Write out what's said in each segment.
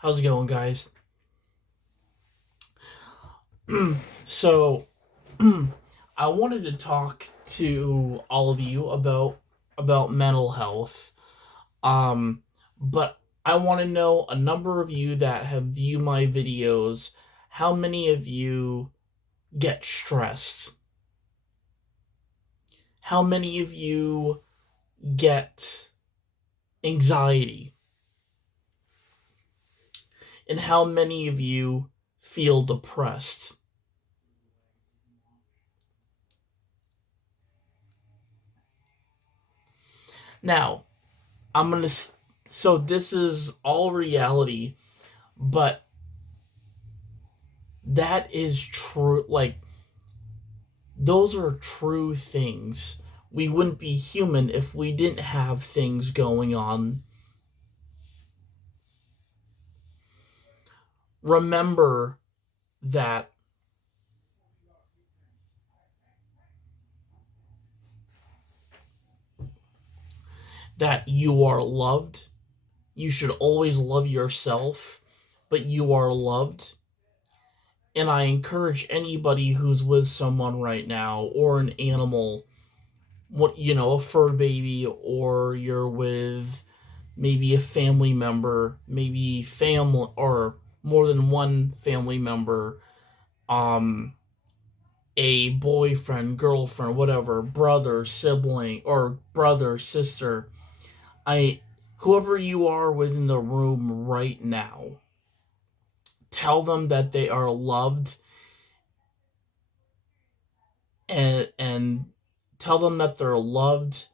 How's it going, guys? So, I wanted to talk to all of you about mental health. Um, but I want to know a number of you that have viewed my videos. How many of you get stressed? How many of you get anxiety? And how many of you feel depressed? Now, I'm gonna. So this is all reality, but that is true. Like, those are true things. We wouldn't be human if we didn't have things going on. Remember that you are loved. You should always love yourself, but you are loved. And I encourage anybody who's with someone right now, or an animal, a fur baby, or you're with maybe a family member, maybe family, or more than one family member, um, a boyfriend, girlfriend, whatever, brother, sibling, or brother, sister. I, whoever you are within the room right now, tell them that they are loved, and tell them that they're loved,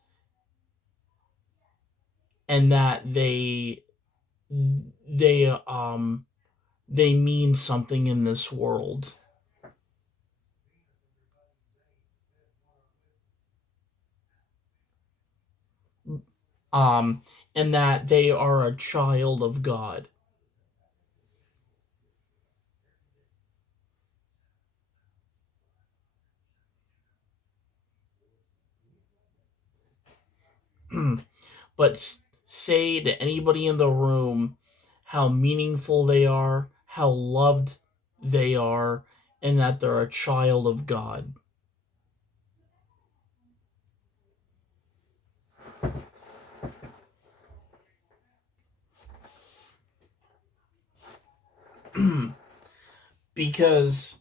and that they they mean something in this world. Um, and that they are a child of God. But say to anybody in the room how meaningful they are, how loved they are, and that they're a child of God. Because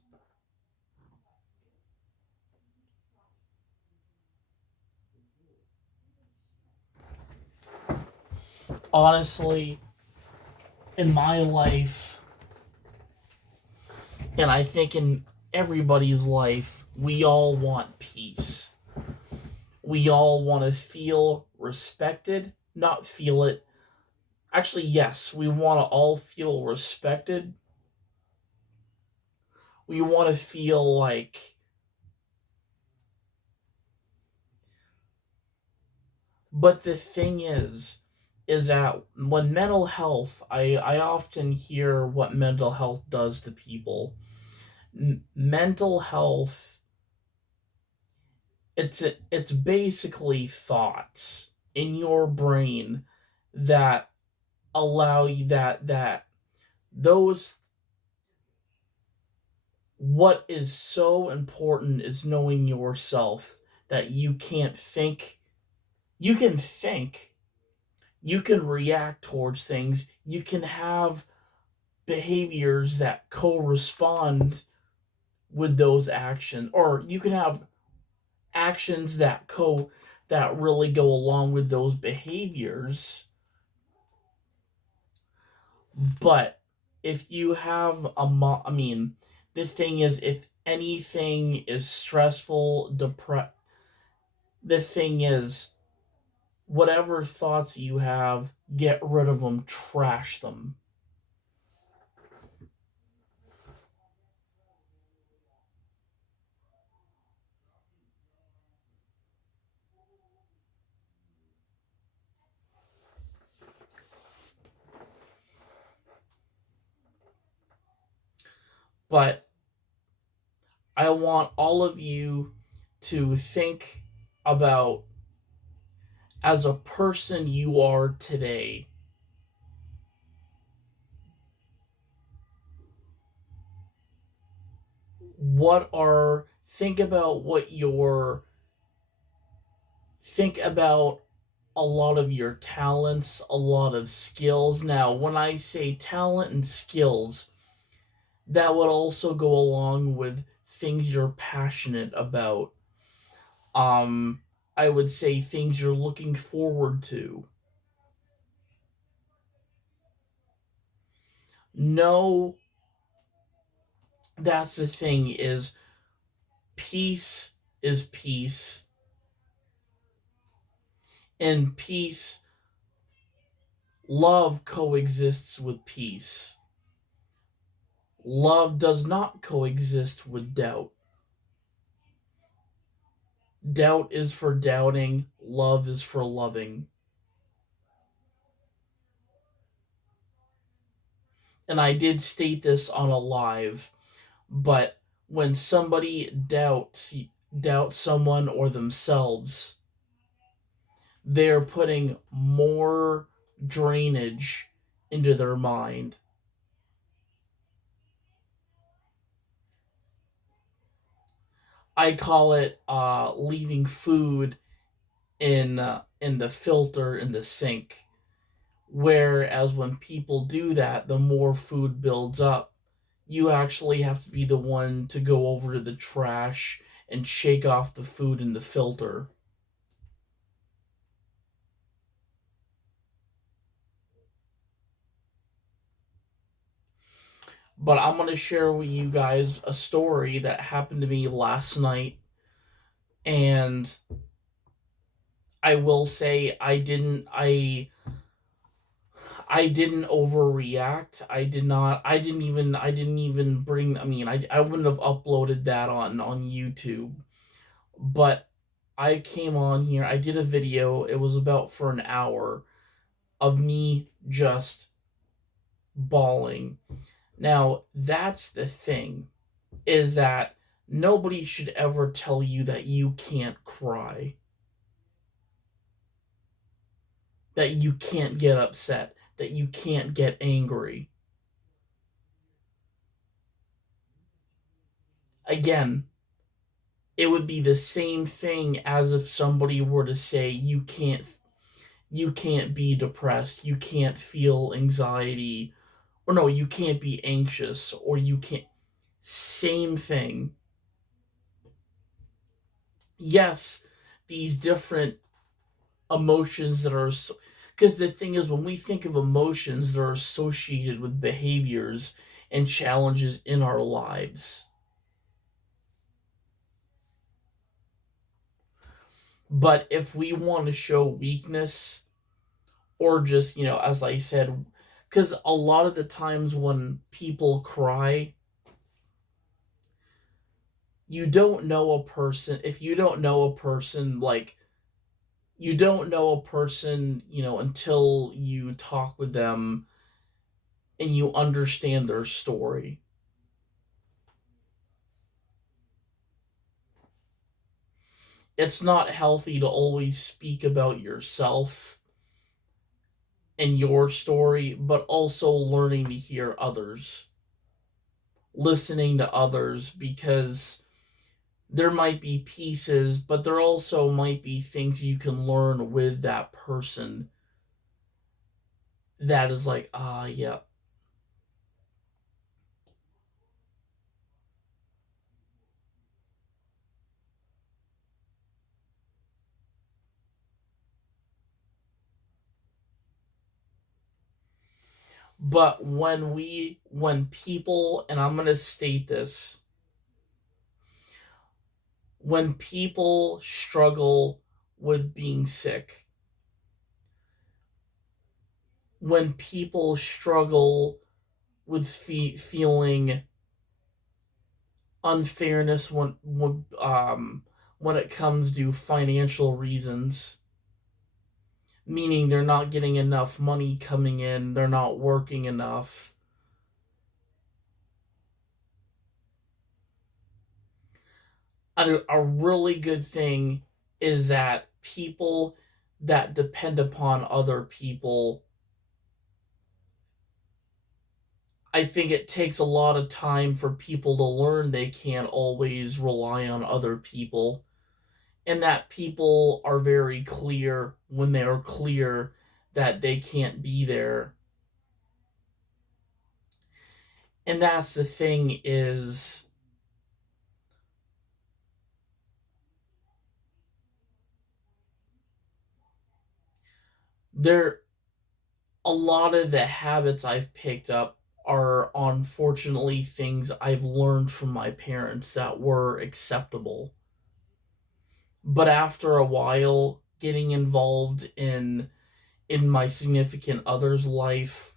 honestly, in my life, and I think in everybody's life, we all want peace. We all want to feel respected, not feel it. Actually, yes, we want to all feel respected. We want to feel like. But the thing is that when mental health, I often hear what mental health does to people. Mental health, it's basically thoughts in your brain that allow you that those what is so important is knowing yourself, that you can't think. You can think, you can react towards things, you can have behaviors that correspond with those actions, or you can have actions that really go along with those behaviors. But if you have I mean, the thing is, if anything is stressful, the thing is, whatever thoughts you have, get rid of them, trash them. But I want all of you to think about, as a person you are today, think about think about a lot of your talents, a lot of skills. Now, when I say talent and skills, that would also go along with things you're passionate about. Um, I would say things you're looking forward to. No, that's the thing is peace is peace, and love coexists with peace. Love does not coexist with doubt. Doubt is for doubting, love is for loving. And I did state this on a live, but when somebody doubts someone or themselves, they're putting more drainage into their mind. I call it leaving food in the filter in the sink. Whereas when people do that, the more food builds up. You actually have to be the one to go over to the trash and shake off the food in the filter. But I'm going to share with you guys a story that happened to me last night. And I will say I didn't overreact. I didn't even bring I wouldn't have uploaded that on YouTube. But I came on here, I did a video. It was about for an hour of me just bawling. Now, that's the thing, is that nobody should ever tell you that you can't cry, that you can't get upset, that you can't get angry. Again, it would be the same thing as if somebody were to say you can't be depressed, you can't feel anxiety, or no, you can't be anxious, or you can't. Same thing. Yes, these different emotions that are. Because the thing is, when we think of emotions, they're associated with behaviors and challenges in our lives. But if we want to show weakness, or just, as I said, because a lot of the times when people cry, you don't know a person. If you don't know a person, like, you don't know a person, until you talk with them and you understand their story. It's not healthy to always speak about yourself and your story, but also learning to hear others, listening to others, because there might be pieces, but there also might be things you can learn with that person that is like, yeah. But when people, and I'm going to state this, when people struggle with being sick, when people struggle with feeling unfairness when it comes to financial reasons, meaning they're not getting enough money coming in, they're not working enough. A really good thing is that people that depend upon other people I think it takes a lot of time for people to learn they can't always rely on other people, and that people are very clear when they are clear that they can't be there. And that's the thing is there a lot of the habits I've picked up are unfortunately things I've learned from my parents that were acceptable. But after a while getting involved in my significant other's life,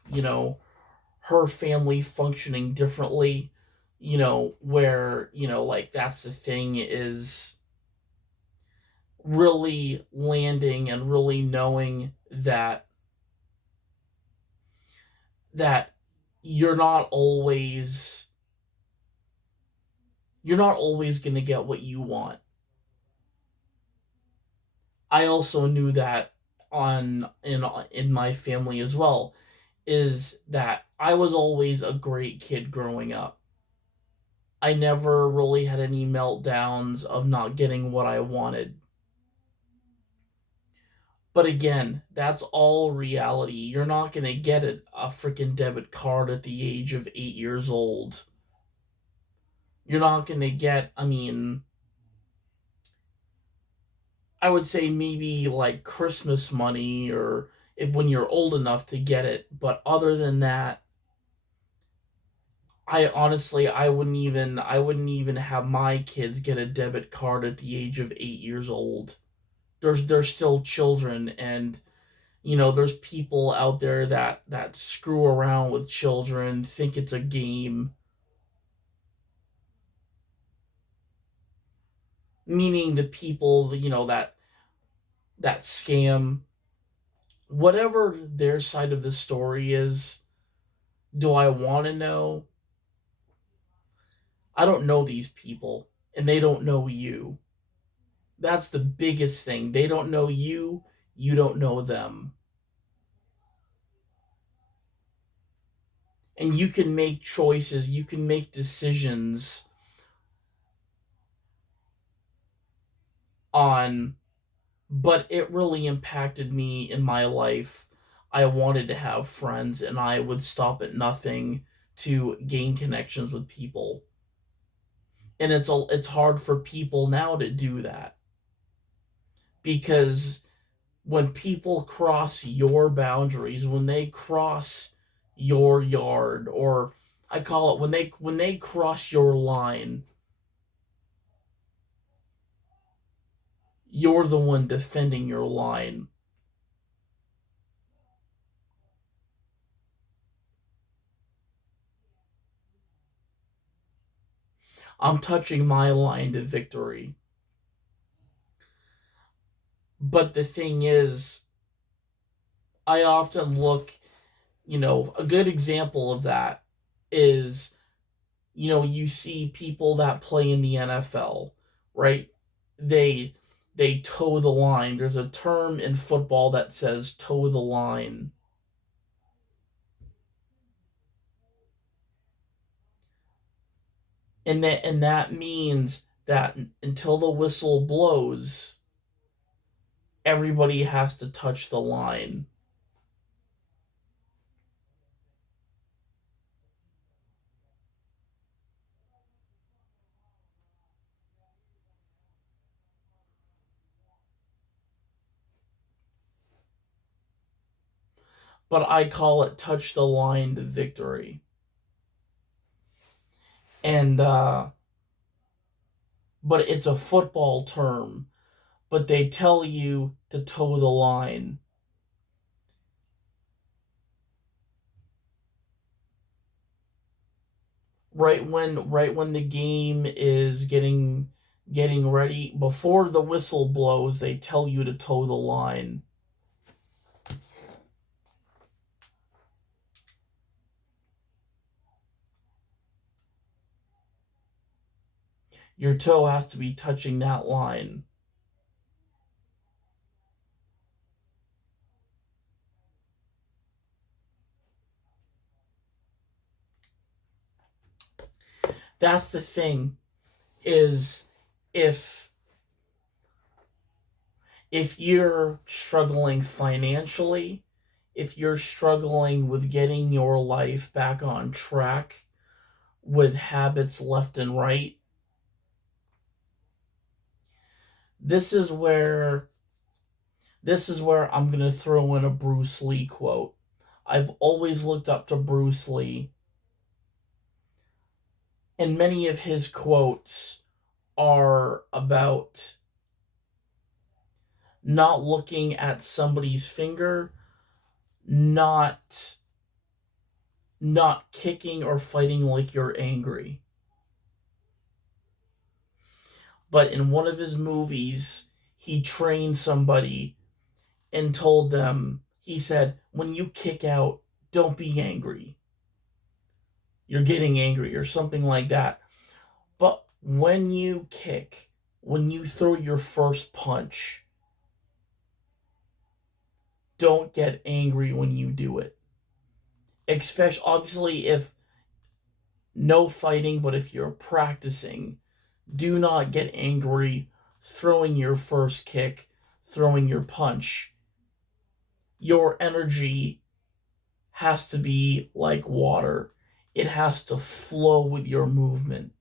her family functioning differently, where, like that's the thing is really landing and really knowing that you're not always you're not always going to get what you want. I also knew that on in my family as well, is that I was always a great kid growing up. I never really had any meltdowns of not getting what I wanted. But again, that's all reality. You're not going to get a freaking debit card at the age of 8 years old. You're not going to get, I mean, I would say maybe like Christmas money or if when you're old enough to get it. But other than that, I wouldn't even have my kids get a debit card at the age of 8 years old. They're still children, and there's people out there that screw around with children, think it's a game, meaning the people that scam. Whatever their side of the story is, do I want to know? I don't know these people, and they don't know you. That's the biggest thing. They don't know you, you don't know them. And you can make choices, you can make decisions on, but it really impacted me in my life. I wanted to have friends, and I would stop at nothing to gain connections with people. And it's hard for people now to do that because when people cross your boundaries, when they cross your yard, or I call it when they cross your line, you're the one defending your line. I'm touching my line to victory. But the thing is, I often look, a good example of that is, you see people that play in the NFL, right? They they toe the line. There's a term in football that says toe the line. And that means that until the whistle blows, everybody has to touch the line. But I call it touch the line to victory. And but it's a football term, but they tell you to toe the line. Right when the game is getting ready, before the whistle blows, they tell you to toe the line. Your toe has to be touching that line. That's the thing, is if you're struggling financially, if you're struggling with getting your life back on track with habits left and right, this is where I'm going to throw in a Bruce Lee quote. I've always looked up to Bruce Lee, and many of his quotes are about not looking at somebody's finger, not kicking or fighting like you're angry. But in one of his movies, he trained somebody and told them, he said, when you kick out, don't be angry. You're getting angry, or something like that. But when you kick, when you throw your first punch, don't get angry when you do it. Especially, obviously, if no fighting, but if you're practicing, do not get angry throwing your first kick, throwing your punch. Your energy has to be like water. It has to flow with your movement.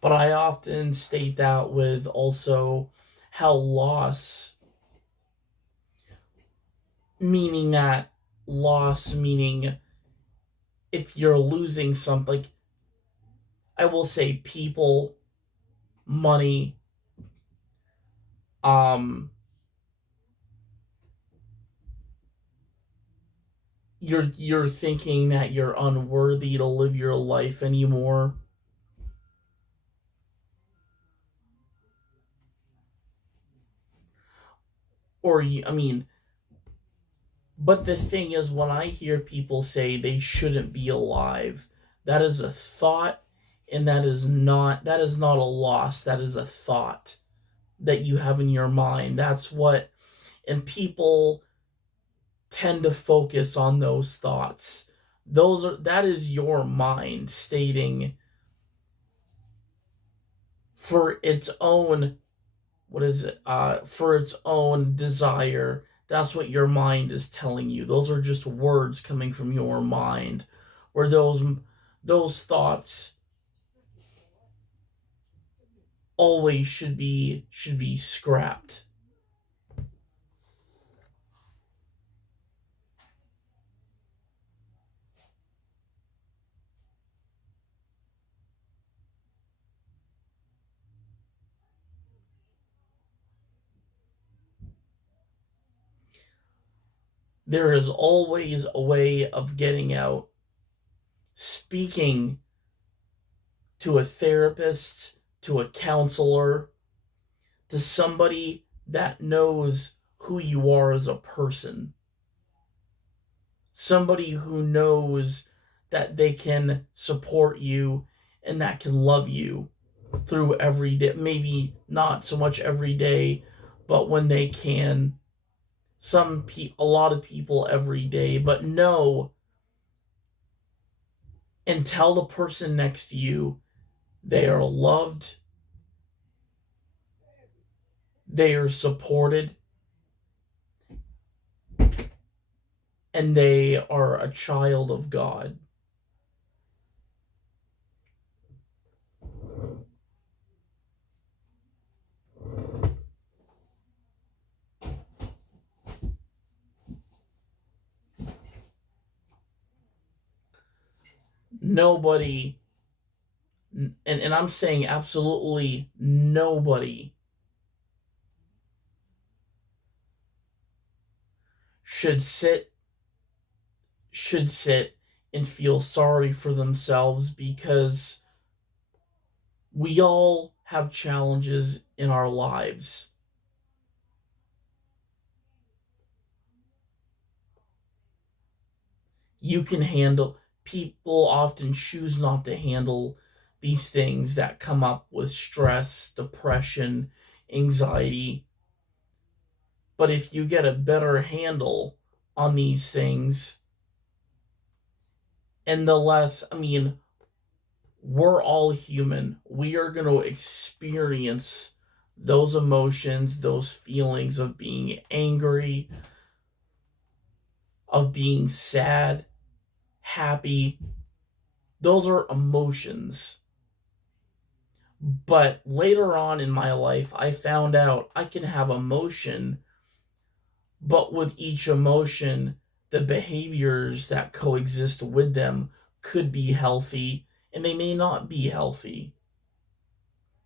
But I often state that with also how loss, meaning if you're losing something, I will say people, money, um, you're thinking that you're unworthy to live your life anymore. Or but the thing is, when I hear people say they shouldn't be alive, that is a thought, and that is not a loss. That is a thought that you have in your mind. That's what, and people tend to focus on those thoughts. That is your mind stating for its own, for its own desire. That's what your mind is telling you. Those are just words coming from your mind, where those thoughts always should be scrapped. There is always a way of getting out. Speaking to a therapist, to a counselor, to somebody that knows who you are as a person. Somebody who knows that they can support you and that can love you through every day. Maybe not so much every day, but when they can. A lot of people every day, but know and tell the person next to you they are loved, they are supported, and they are a child of God. Nobody, and I'm saying absolutely nobody, should sit and feel sorry for themselves, because we all have challenges in our lives. You can handle, people often choose not to handle these things that come up with stress, depression, anxiety. But if you get a better handle on these things, and the less, I mean, we're all human. We are going to experience those emotions, those feelings of being angry, of being sad, happy. Those are emotions. But later on in my life, I found out I can have emotion, but with each emotion, the behaviors that coexist with them could be healthy and they may not be healthy.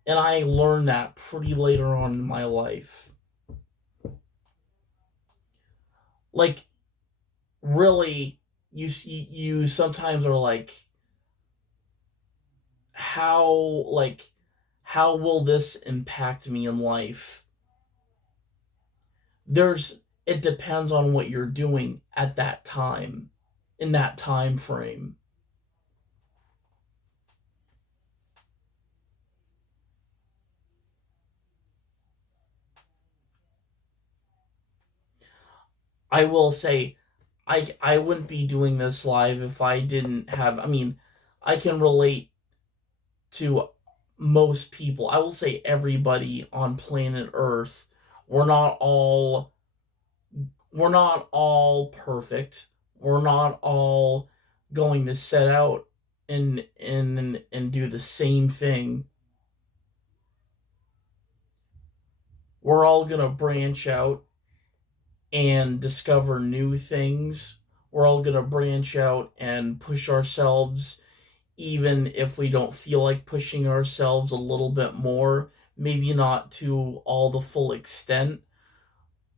And I learned that pretty later on in my life. Like, really, you sometimes are like, how, like, how will this impact me in life? It depends on what you're doing at that time, in that time frame. I will say, I wouldn't be doing this live if I didn't have, I mean, I can relate to most people. I will say everybody on planet Earth. We're not all we're not all perfect. We're not all going to set out and do the same thing. We're all going to branch out and discover new things. We're all going to branch out and push ourselves, even if we don't feel like pushing ourselves a little bit more. Maybe not to all the full extent,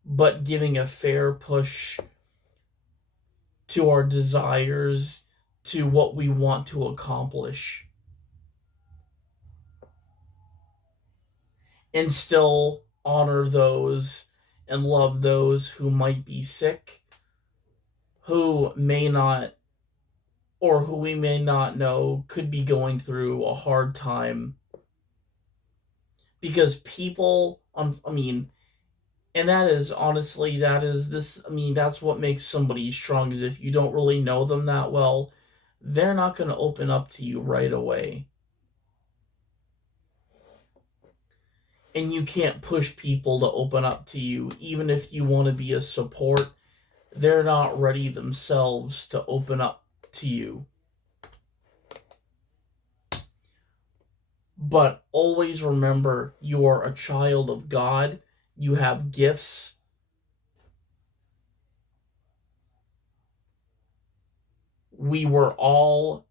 but giving a fair push to our desires, to what we want to accomplish, and still honor those and love those who might be sick, who may not, or who we may not know could be going through a hard time. Because people, I mean, and that is honestly, that is this, I mean, that's what makes somebody strong, is if you don't really know them that well, they're not going to open up to you right away. And you can't push people to open up to you, even if you want to be a support. They're not ready themselves to open up to you. But always remember, you are a child of God. You have gifts. We we're all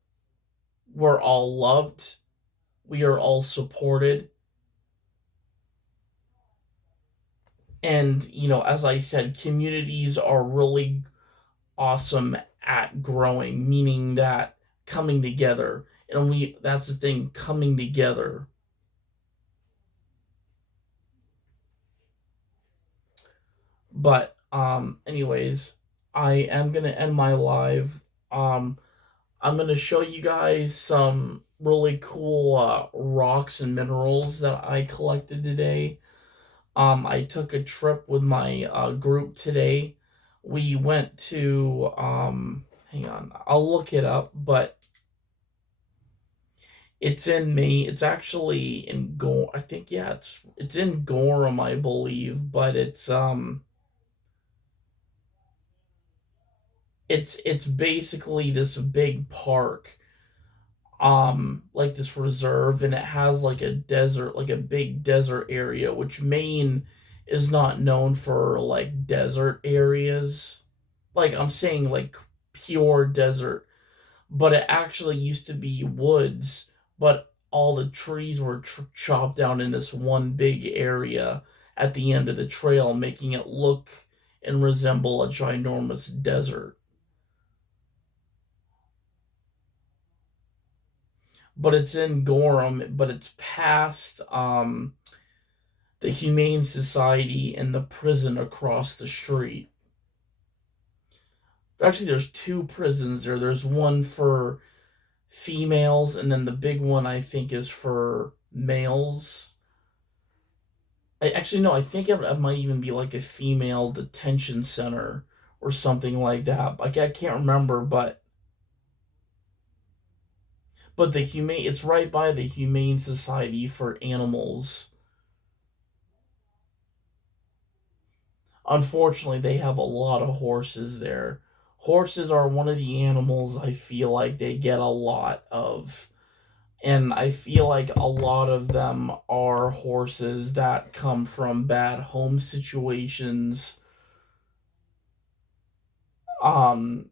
loved. We are all supported. And, as I said, communities are really awesome at growing, meaning that coming together. And that's the thing, coming together. But anyways, I am going to end my live. I'm going to show you guys some really cool rocks and minerals that I collected today. I took a trip with my group today. We went to, hang on, I'll look it up, but it's in Maine. It's actually in Gorham. I think, yeah, it's in Gorham, I believe, but it's basically this big park, like this reserve, and it has like a desert, like a big desert area, which Maine is not known for, like, desert areas. Like, I'm saying, like, pure desert, but it actually used to be woods, but all the trees were chopped down in this one big area at the end of the trail, making it look and resemble a ginormous desert. But it's in Gorham, but it's past the Humane Society and the prison across the street. Actually, there's two prisons there. There's one for females, and then the big one I think is for males. Actually, no, I think it might even be like a female detention center or something like that. Like I can't remember, but the humane it's right by the Humane Society for Animals. Unfortunately, they have a lot of horses there. Horses are one of the animals I feel like they get a lot of. And I feel like a lot of them are horses that come from bad home situations. Um,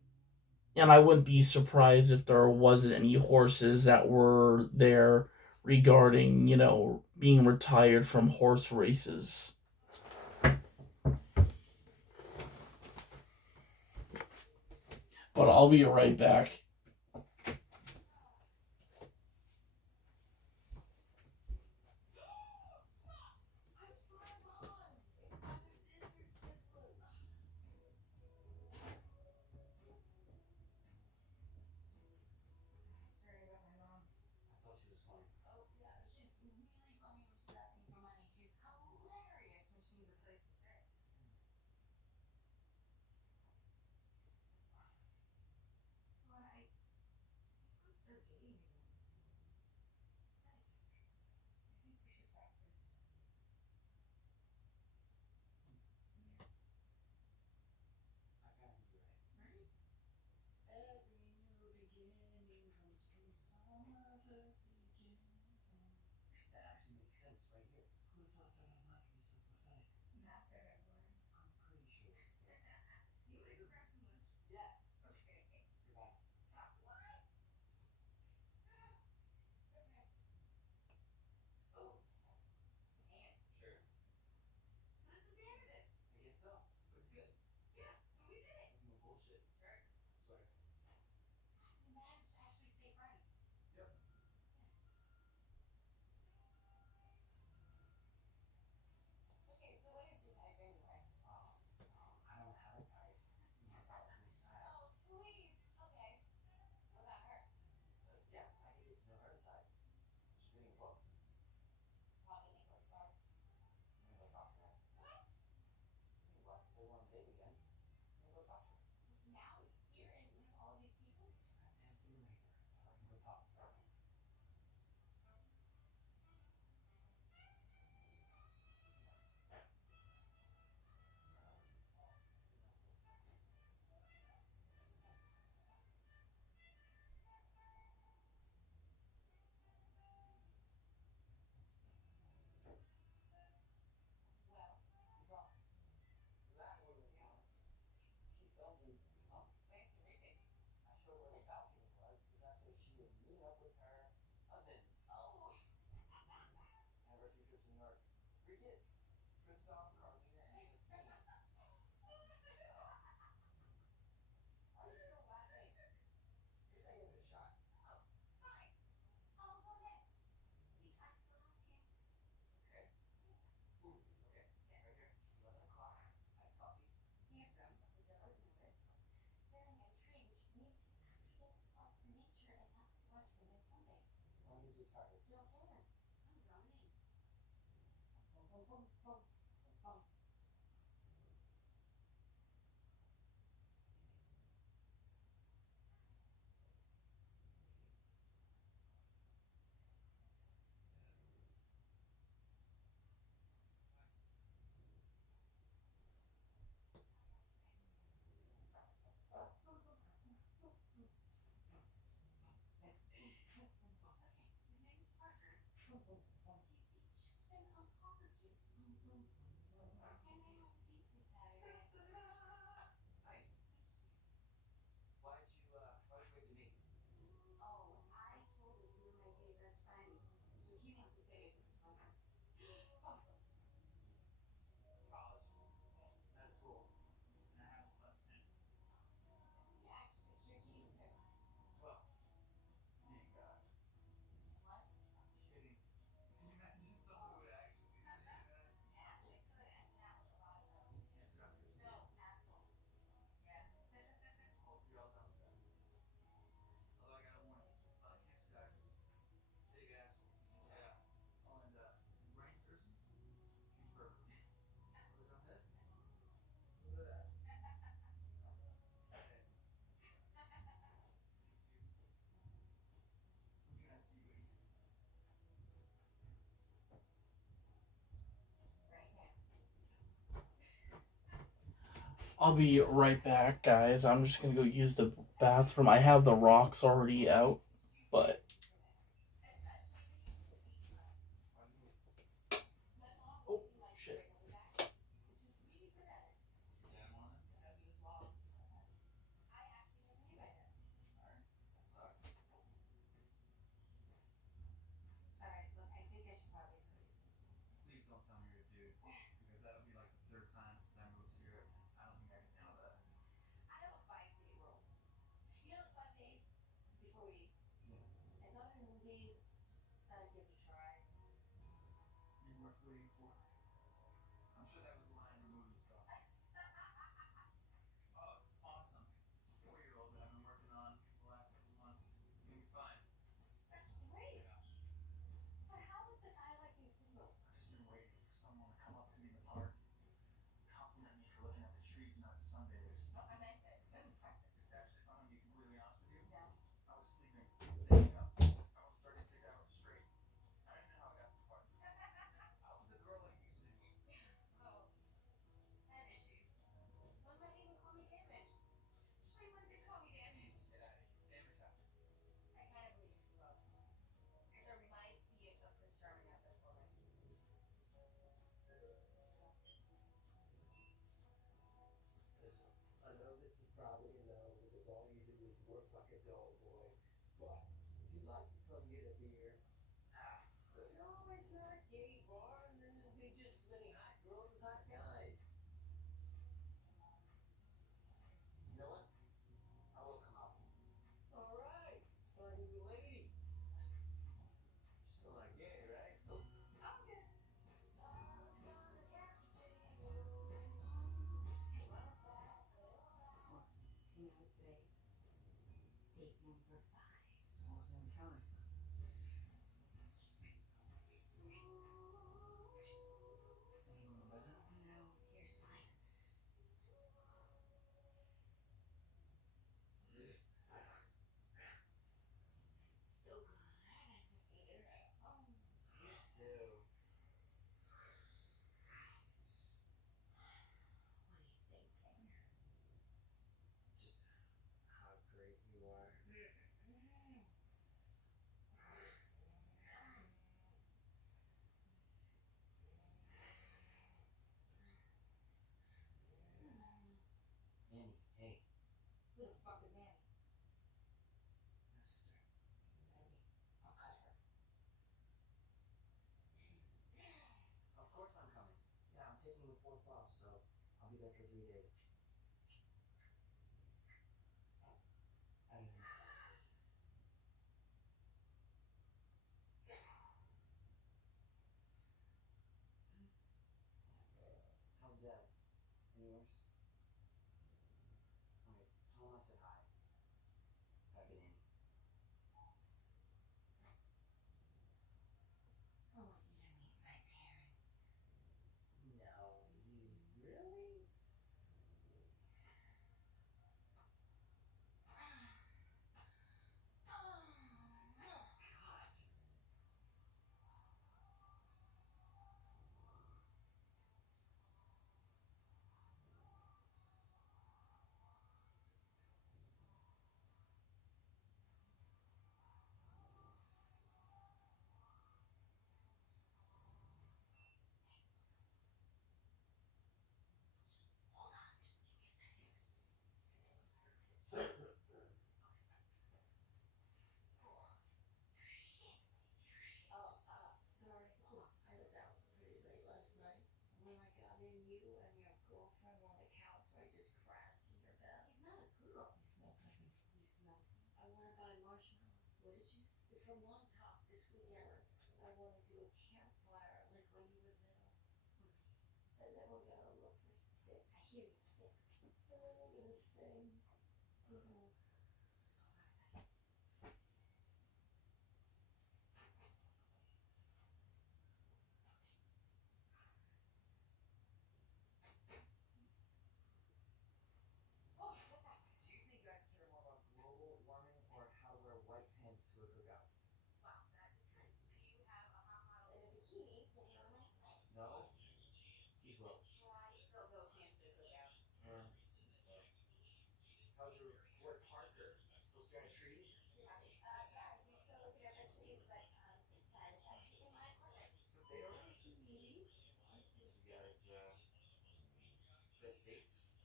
and I wouldn't be surprised if there wasn't any horses that were there regarding, being retired from horse races. But I'll be right back. I'll be right back, guys. I'm just gonna go use the bathroom. I have the rocks already out, but oh shit.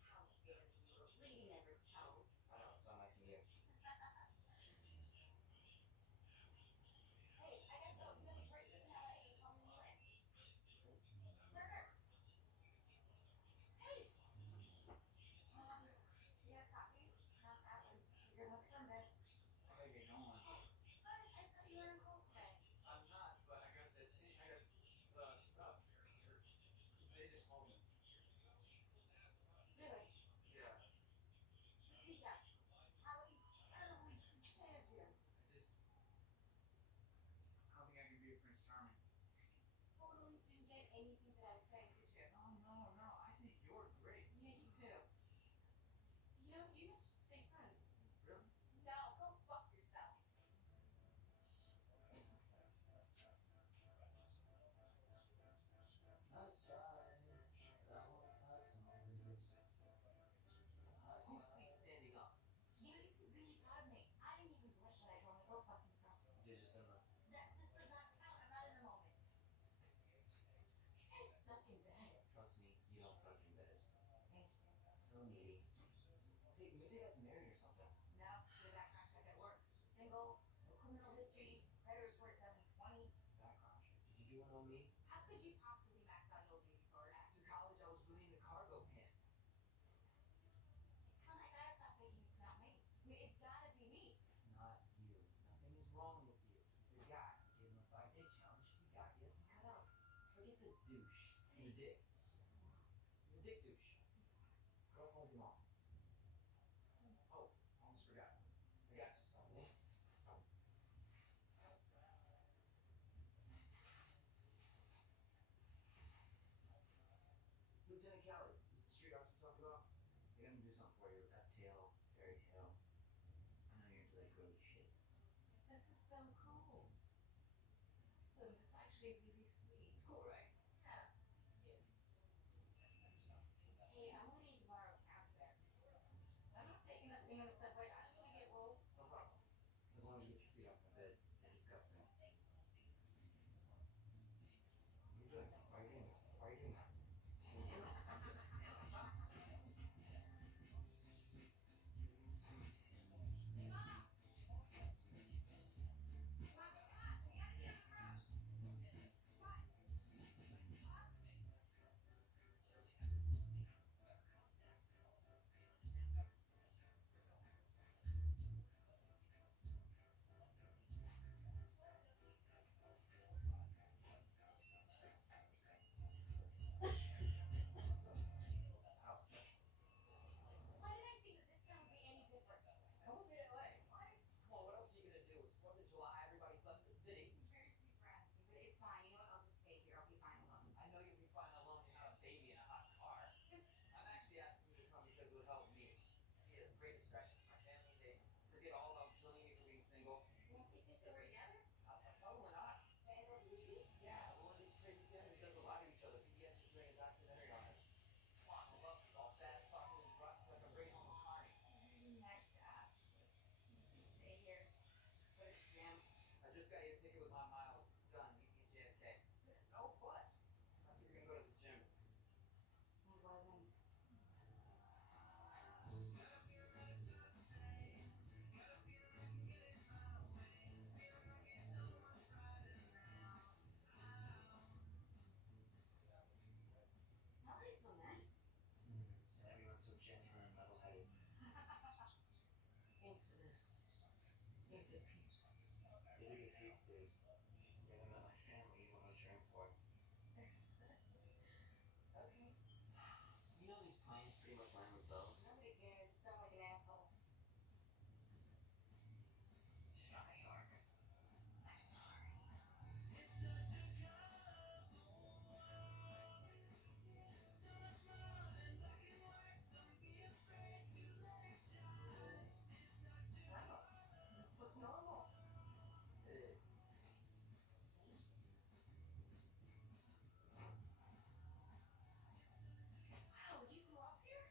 How dare you? A lady never tells. I know, so I'm asking you. Hey, I gotta go. You have a great trip in LA. Call me when you land. Burger. Hey. Yes, coffees. Not that one. Sugar, no sundae. I gotta get going. Oh, sorry. I thought you were on call today. I'm not, but I got stuff. It's, they just called me. Really? Yeah, Zika, how incredibly champion. I don't think I can be a Prince Charming. Totally didn't get anything that I was saying, did you? No, I think you're great. Yeah, you too. You know, you guys should stay friends. Really? No, go fuck yourself. Nice try. That one pass on this. Who's seat standing up? You really got me. I didn't even blink when I told him to go fuck himself. You're just in the. That this does not count. I'm not in the moment. You guys suck in bed. Trust me, you don't suck in bed. Thank you. So needy. Hey, maybe that's married or something. No, do a background check at work. Single, no criminal history, credit report 720. Background check. Did you do one on me? How could you possibly max out your baby for it? After college, I was really into cargo pants. Come on, I gotta stop thinking it's not me. I mean, it's gotta be me. It's not you. Nothing is wrong with you. He's a guy. Give him a 5-day challenge. He got you. Cut out. Forget the douche. He's a dick. He's a dick douche. Girl phone your mom. Oh, almost forgot. I got you something. It's Lieutenant Kelly. The street arts we talked about. They're gonna do something for you with that tail, fairy tale. I know you're into like girly shit. This is so cool. Look, it's actually really sweet. It's cool, right? Yeah. Cute. Hey, I'm gonna need to borrow a cab fare. I'm not taking that thing on the subway. I don't want to get rolled. No problem. As long as you get your feet off my bed and disgusting. You're doing that. Why are you doing that? Why are you doing that? How special. Why did I think that this time would be any different? Come with me to LA. What? Come on, what else are you gonna do? It's 4th of July, everybody's left the city. Very sweet for asking, but it's fine. You know what? I'll just stay here. I'll be fine alone. I know you'll be fine alone and not a baby in a hot car. I'm actually asking you to come because it would help me. Be a great distraction for my family. They forget all about killing me for being single. You don't think that we're together? I'm totally not. And we're really? Yeah, we're one of these crazy families that does a lot to each other. PBS is doing a documentary on us. Come on, I love you. All fast talking and brusque like I'm bringing home a Connie. Really nice to ask. I'm just gonna stay here. Go to the gym. I just got you a ticket with my miles. It's done. Meet me at JFK. No buts. I think you're gonna go to the gym. It wasn't. Molly's so nice. And everyone's so genuine and level-headed. Thanks for this. You're good people. You're the good peeps, dude. You're the my family you want to drink for. Okay. You know these planes pretty much land themselves. Nobody cares. You sound like an asshole. She's from New York. I'm sorry. Wow. This looks normal. It is. Wow, you grew up here?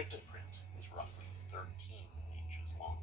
Shipton print is roughly 13 inches long.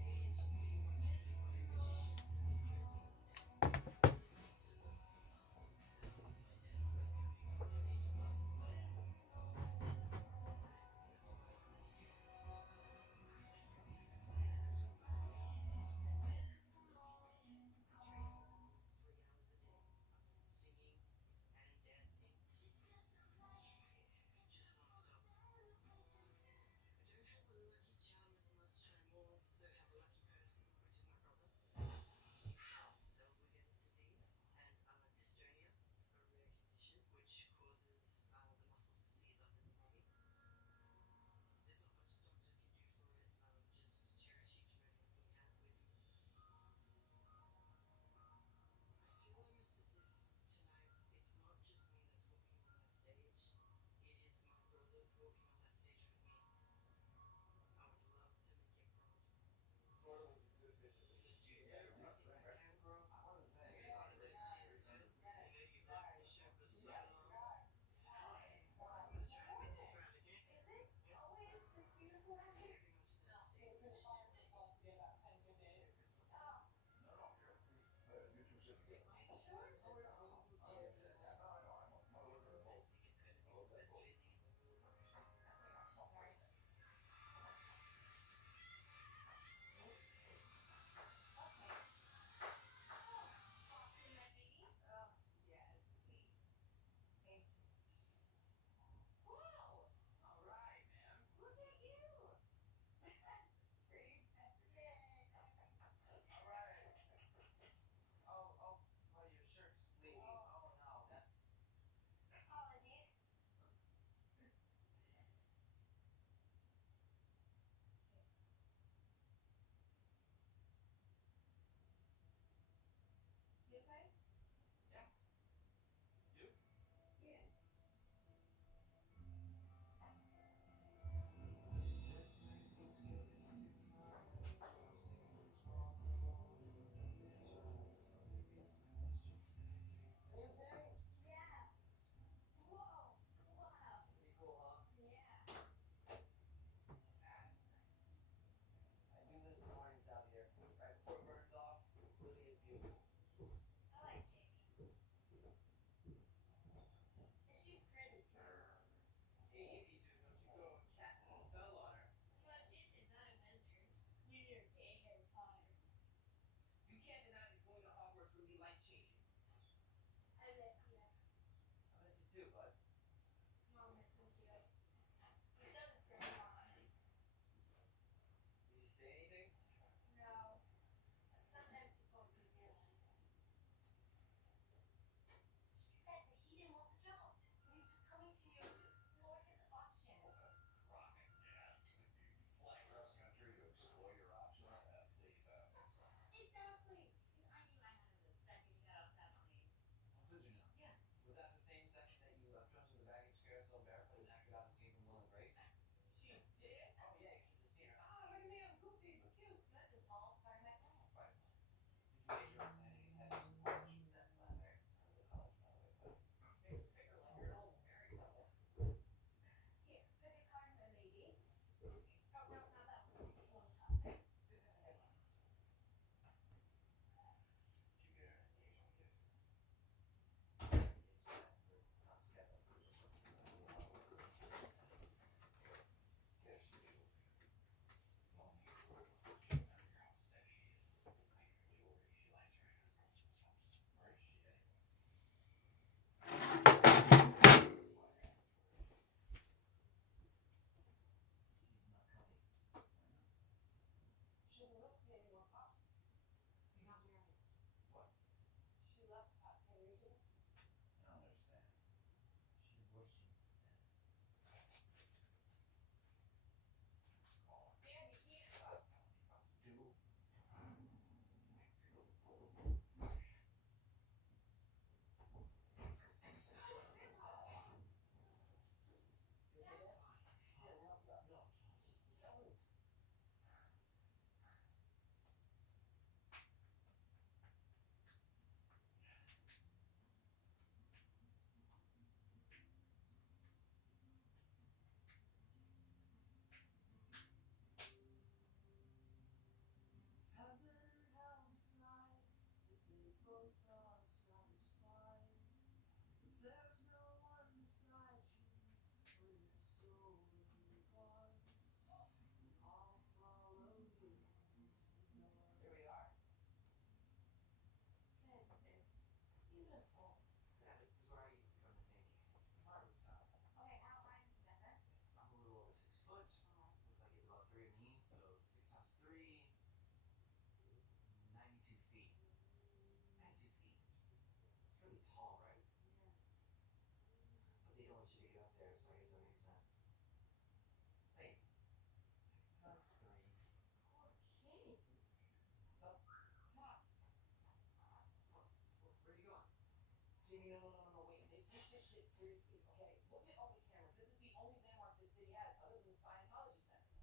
No, wait. They take this shit seriously. Okay, look at all the cameras. This is the only landmark this city has other than the Scientology Center.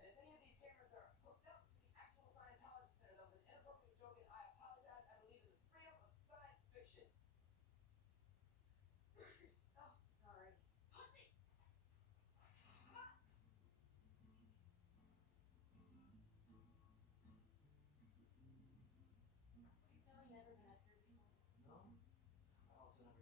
And if any of these cameras are hooked up to the actual Scientology Center, that was an inappropriate joke, and I apologize. I believe in the freedom of science fiction. Oh, sorry. Pussy! Really never met her before. No. I also never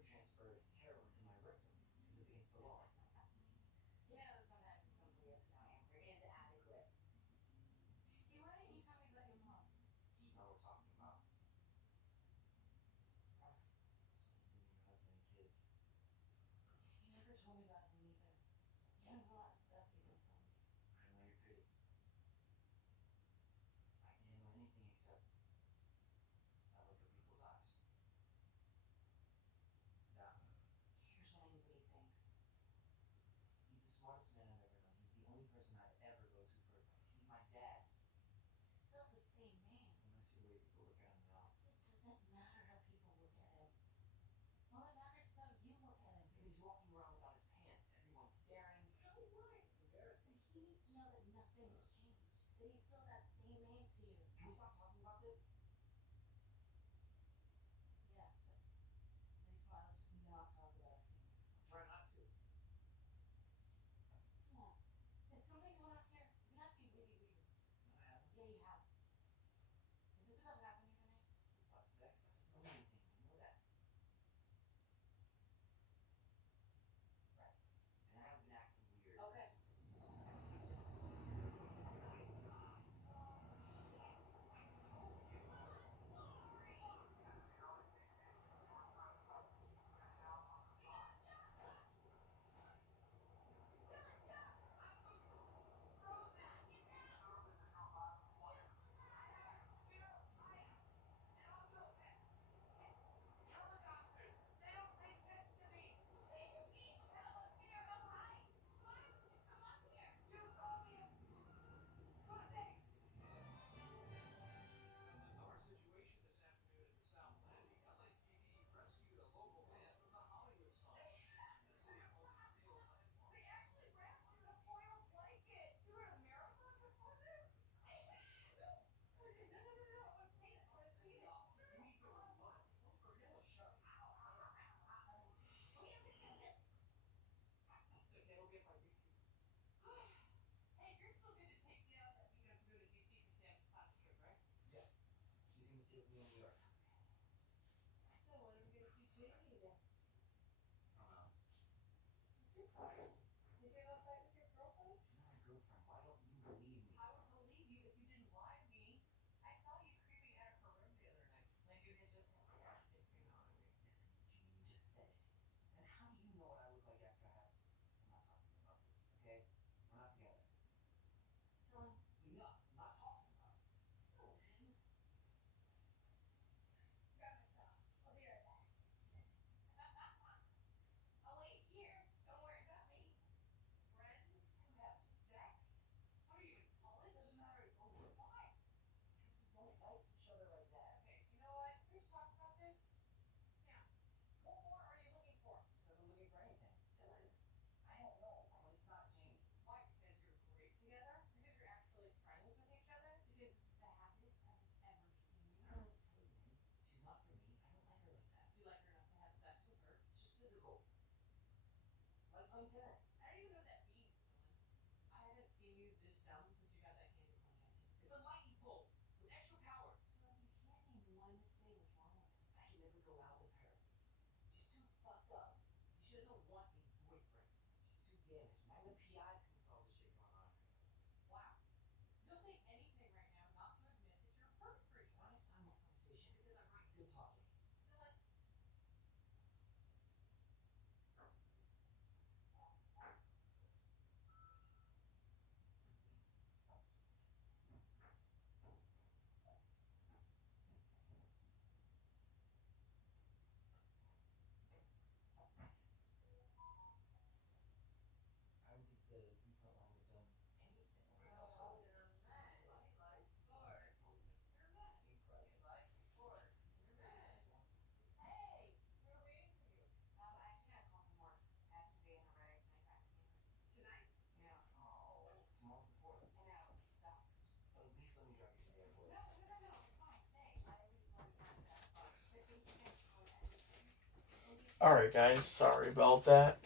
Alright, guys, sorry about that.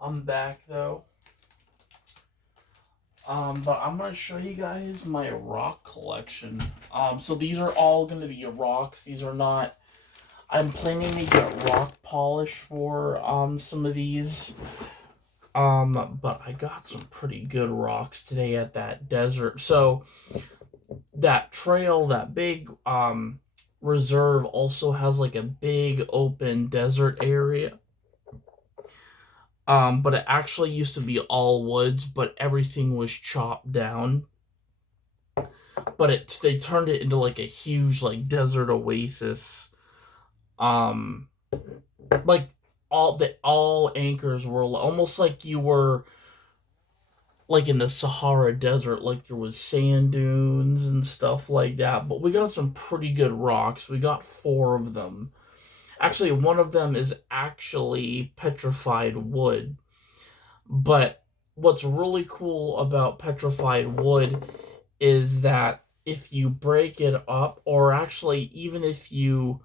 I'm back though. But I'm gonna show you guys my rock collection. So these are all gonna be rocks. These are not. I'm planning to get rock polish for some of these. But I got some pretty good rocks today at that desert. So that trail, that big reserve also has like a big open desert area. But it actually used to be all woods, but everything was chopped down. But they turned it into like a huge like desert oasis. Um, like all anchors were almost like you were like in the Sahara Desert, like there was sand dunes and stuff like that. But we got some pretty good rocks. We got 4 of them. Actually, one of them is actually petrified wood. But what's really cool about petrified wood is that if you break it up, or actually even if you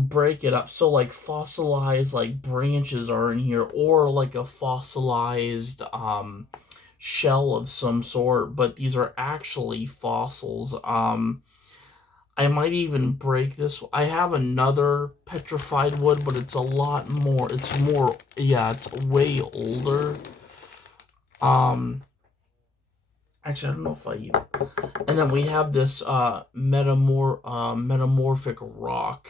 break it up, so like fossilized like branches are in here, or like a fossilized shell of some sort, but these are actually fossils. I might even break this. I have another petrified wood, but it's a lot more. It's more, yeah, it's way older. Actually, I don't know if I. And then we have this metamorphic rock.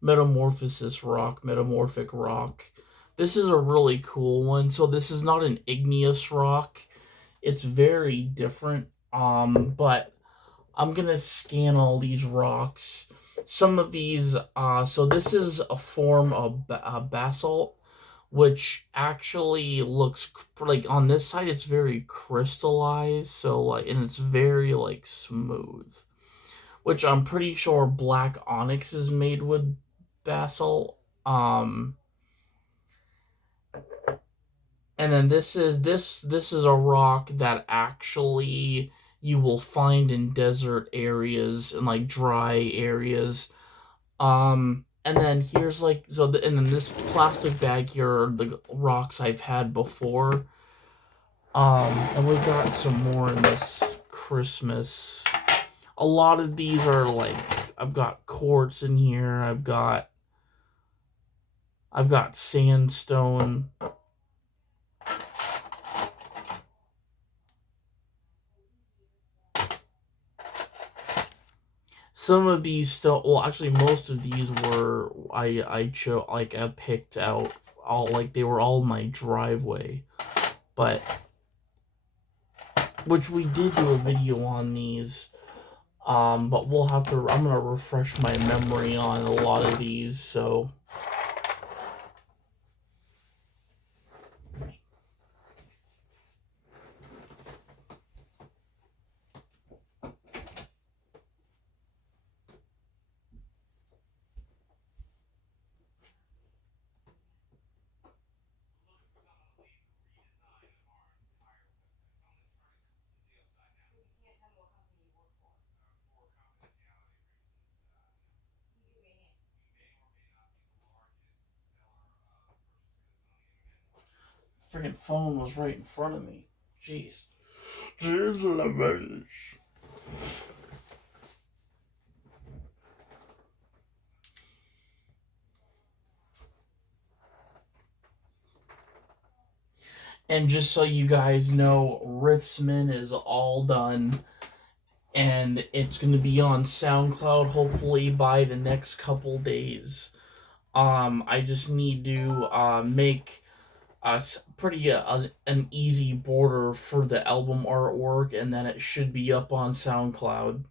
Metamorphic rock. This is a really cool one. So this is not an igneous rock. It's very different. But I'm gonna scan all these rocks. Some of these, so this is a form of basalt, which actually looks like on this side it's very crystallized, so like, and it's very like smooth, which I'm pretty sure black onyx is made with basalt. And then this is a rock that actually you will find in desert areas and like dry areas. And then here's like and then this plastic bag here are the rocks I've had before. And we've got some more in this Christmas. A lot of these are like I've got quartz in here. I've got sandstone. Some of these still, well, actually, most of these were I chose like I picked out all like they were all my driveway, but which we did do a video on these, but we'll have to. I'm gonna refresh my memory on a lot of these, so. You can't tell me what company you work for. You give me a hint. Freaking phone was right in front of me. Jeez. Jeez Louise. And just so you guys know, Riftsman is all done. And it's going to be on SoundCloud hopefully by the next couple days. I just need to make pretty an easy border for the album artwork, and then it should be up on SoundCloud.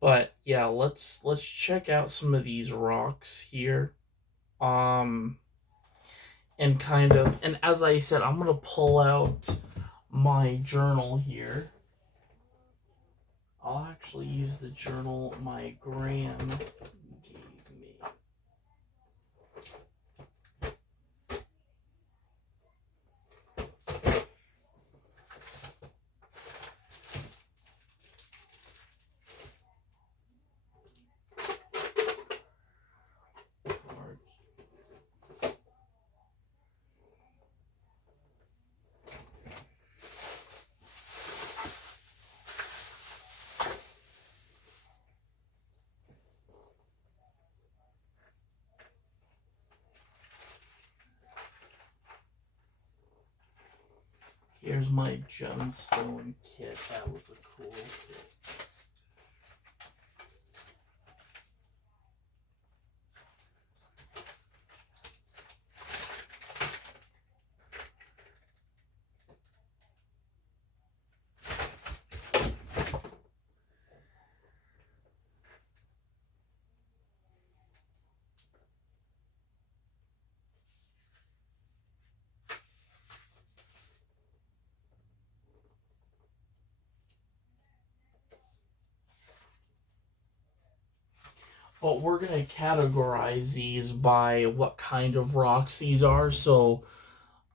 But yeah, let's check out some of these rocks here. and kind of, and as I said, I'm gonna pull out my journal here. I'll actually use the journal my Graham gave me. Here's my gemstone kit. That was a cool kit. But we're gonna categorize these by what kind of rocks these are. So,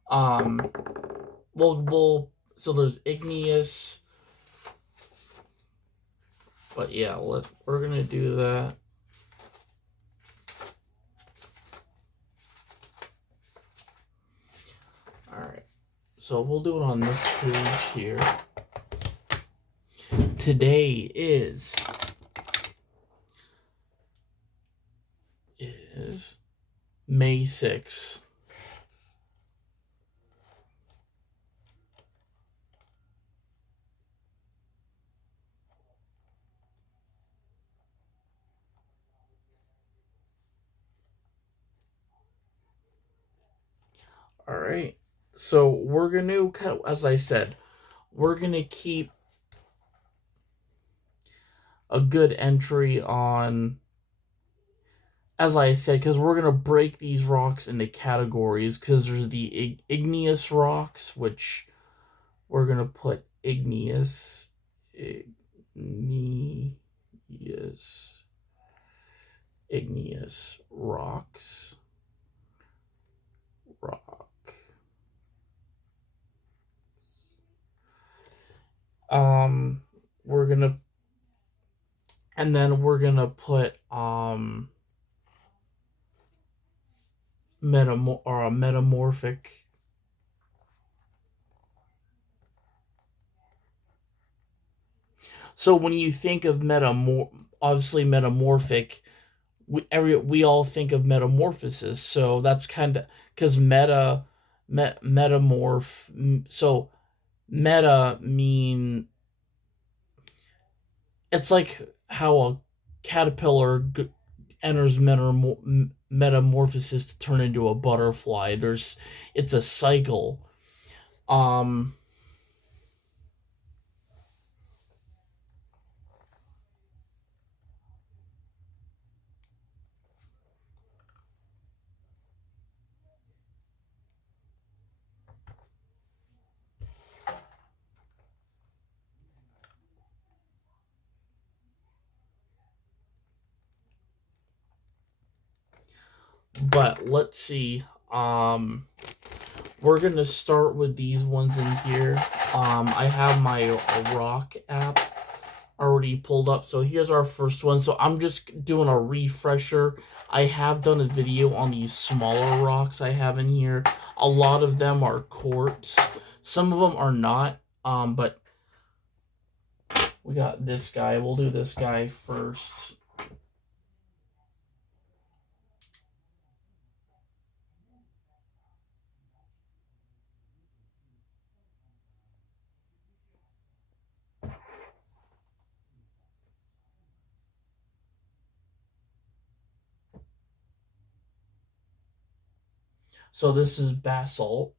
um, so there's igneous. But yeah, we're gonna do that. All right. So we'll do it on this page here. Today is May 6th. All right. So we're going to, as I said, we're going to keep a good entry on, as I said, because we're going to break these rocks into categories, because there's the igneous rocks, which we're going to put igneous rocks. We're gonna, and then we're gonna put metamorphic. So when you think of obviously metamorphic, we all think of metamorphosis. So that's kind of because metamorph. So meta mean, it's like how a caterpillar enters metamorphosis to turn into a butterfly. It's a cycle. But let's see. We're gonna start with these ones in here. I have my rock app already pulled up. So here's our first one. So I'm just doing a refresher. I have done a video on these smaller rocks I have in here. A lot of them are quartz. Some of them are not. But we got this guy. We'll do this guy first. So this is basalt,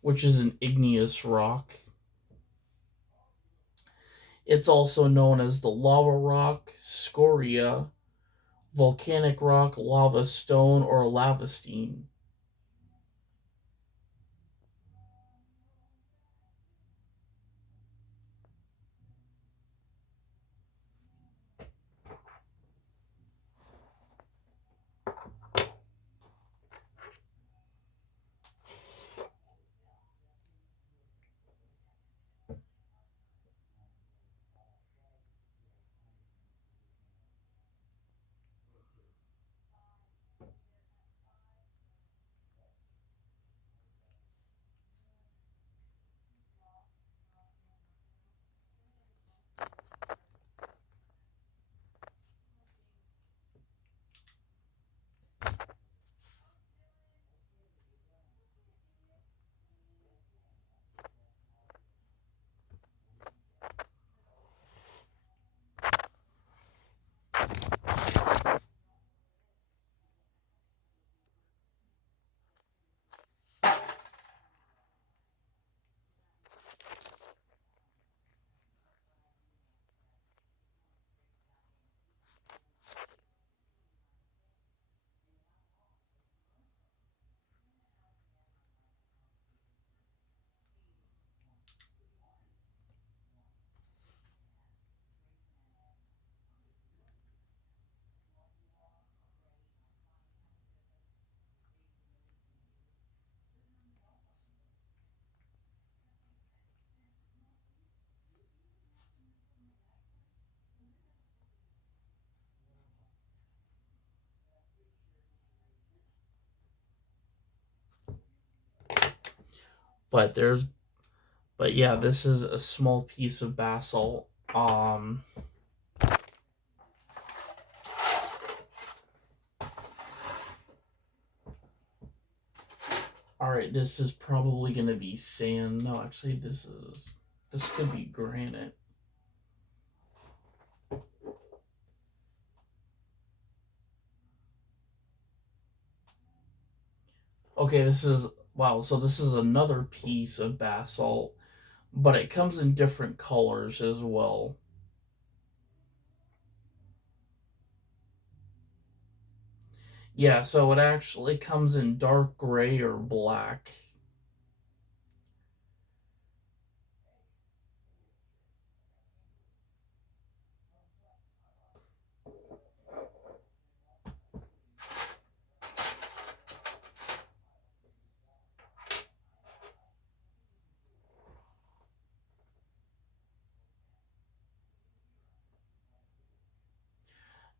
which is an igneous rock. It's also known as the lava rock, scoria, volcanic rock, lava stone, or lava steam. But there's, but yeah, this is a small piece of basalt. All right, this is probably gonna be sand. No, actually, this could be granite. Okay, this is wow. So this is another piece of basalt, but it comes in different colors as well. Yeah, so it actually comes in dark gray or black.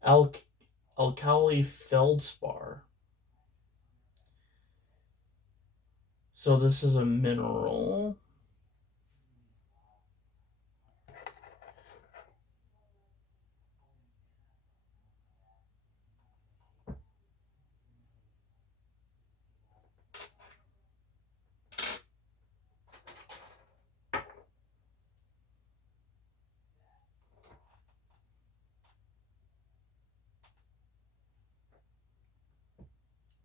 Al- alkali feldspar. So this is a mineral.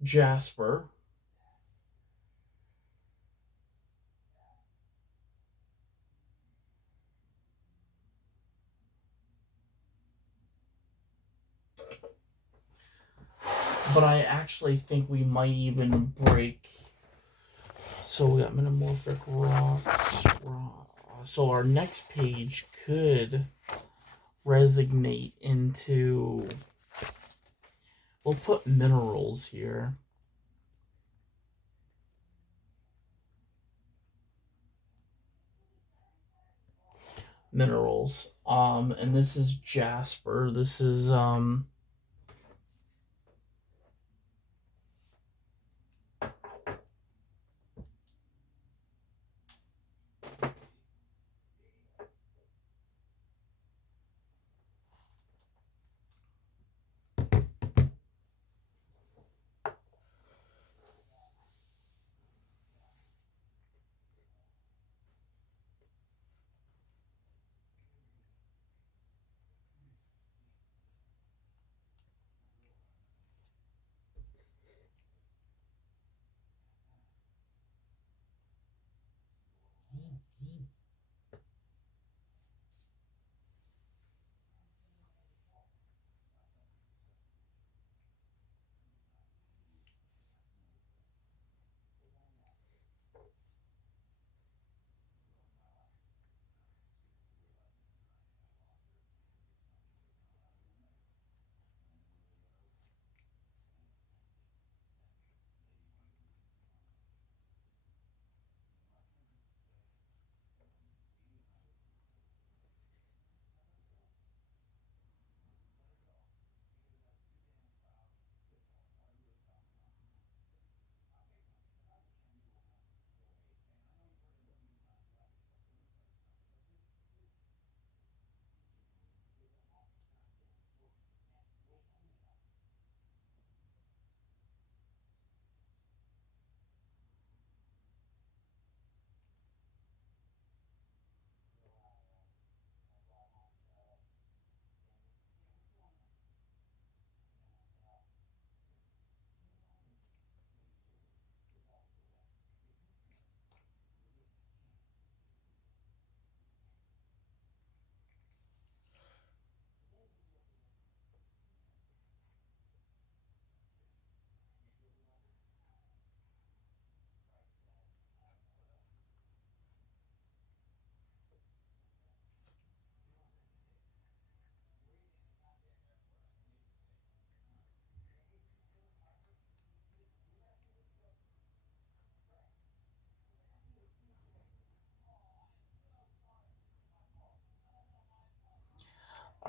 Jasper. But I actually think we might even break. So we got metamorphic rocks. So our next page could resonate into. We'll put minerals here. Minerals. And this is jasper. This is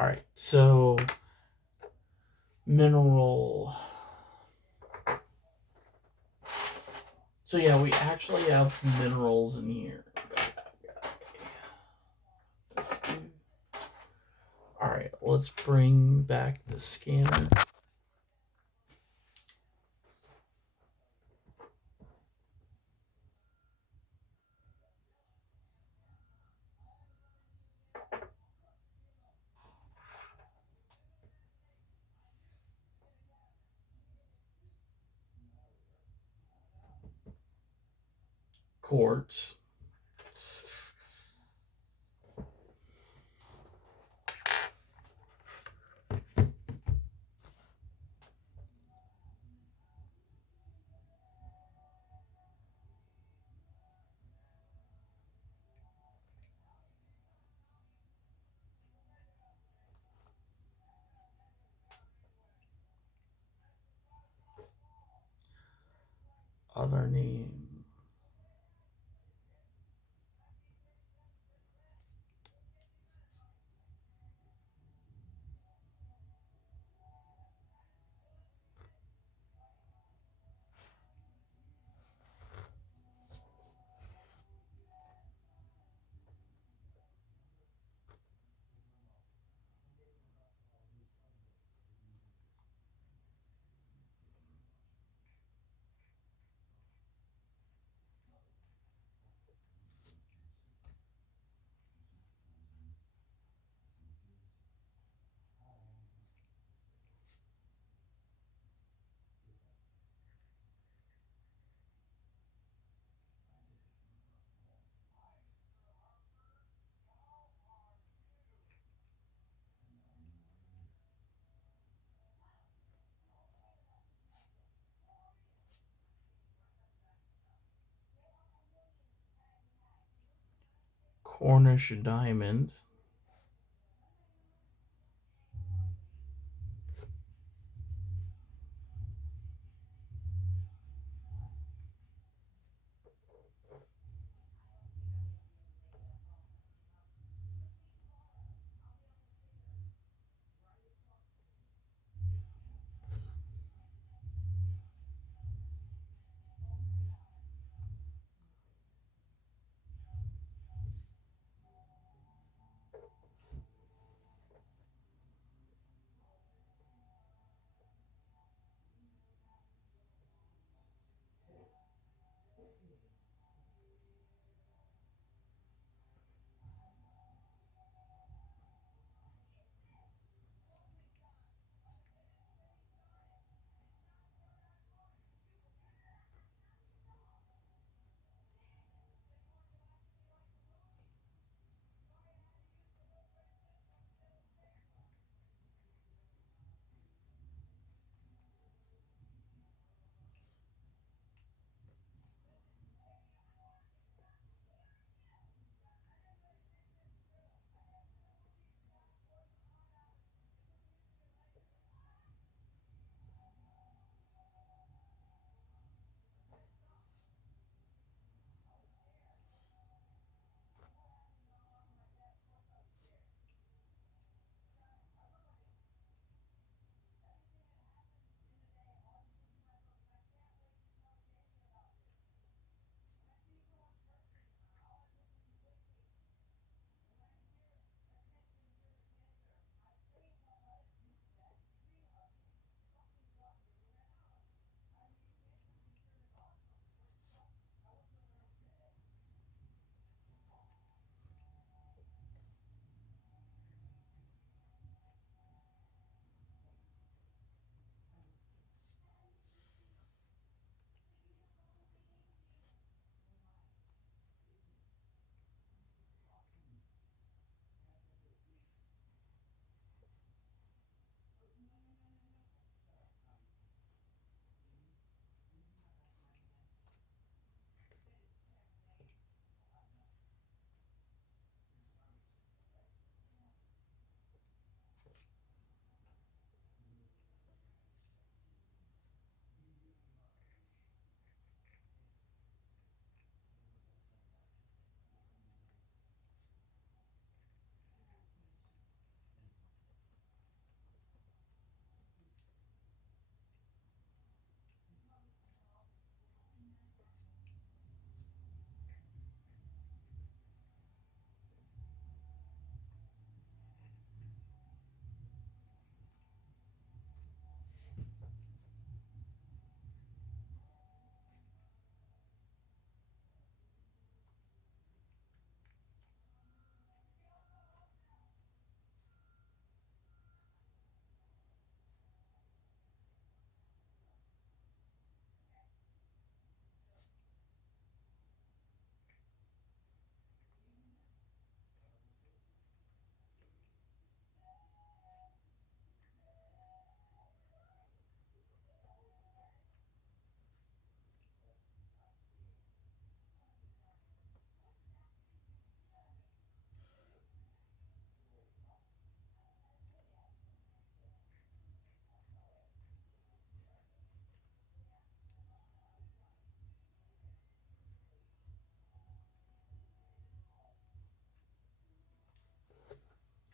Alright, so mineral. So yeah, we actually have minerals in here. Alright, let's bring back the scanner. Quartz. Other name. Cornish diamond.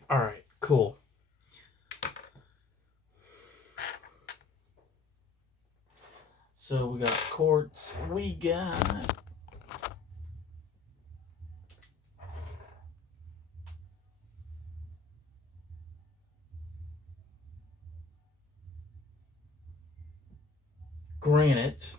All right, cool. So we got quartz. We got granite.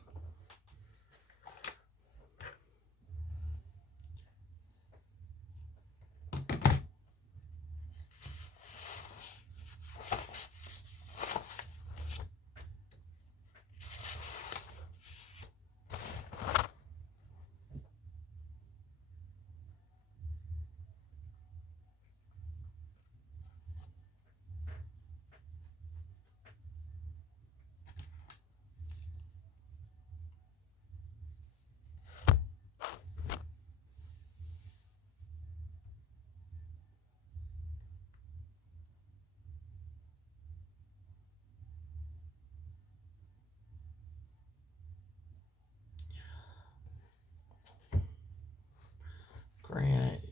Granite.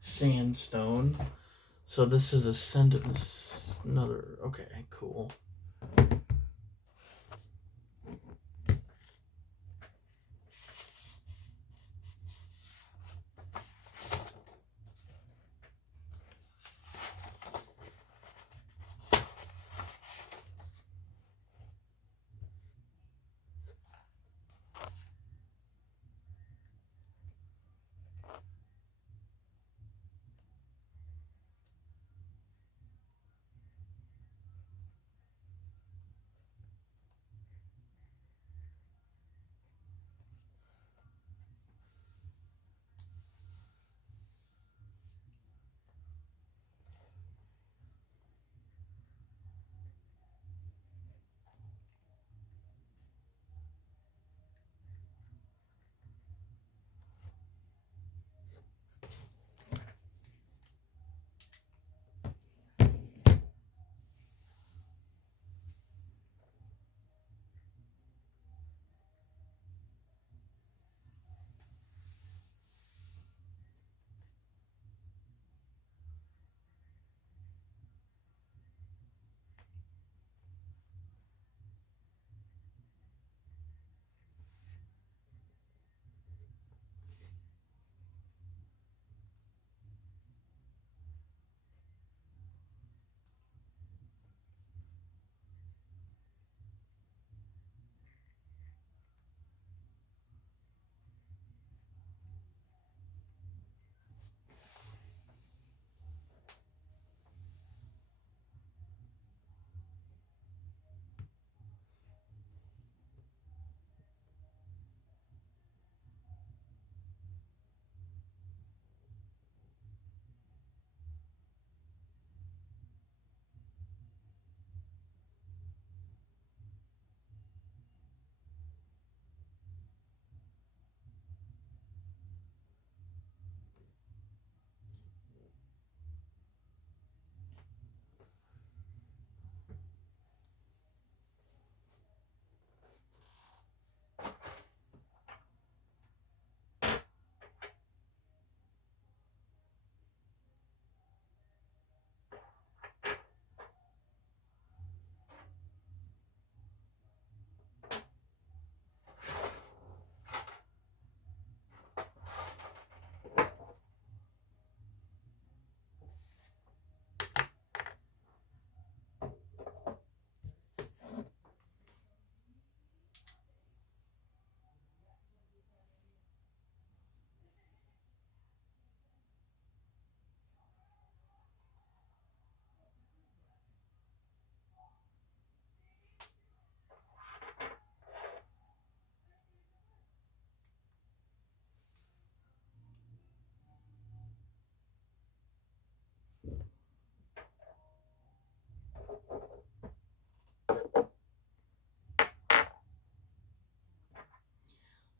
Sandstone. So this is another. Okay, cool.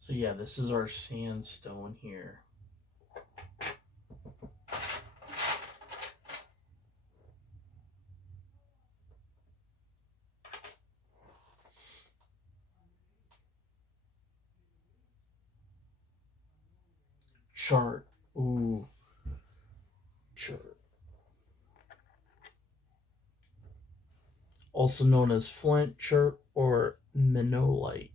So yeah, this is our sandstone here. Chart. Ooh. Chart. Also known as flint, chert, or minolite.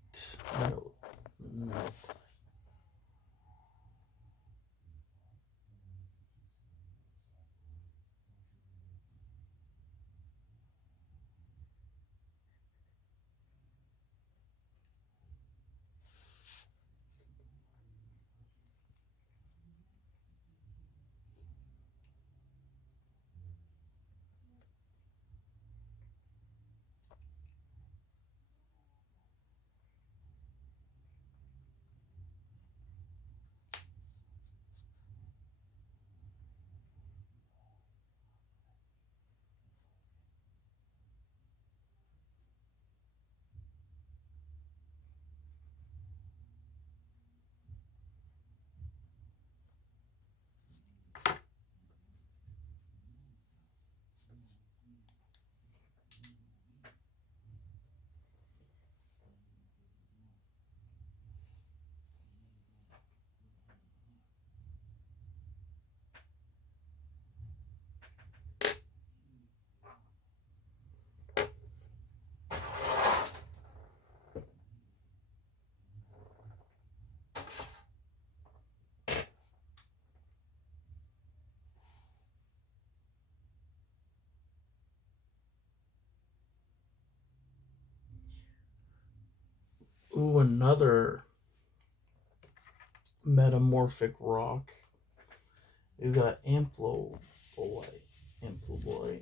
Ooh, another metamorphic rock. We got amploboy. Amploboy.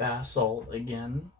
basalt again.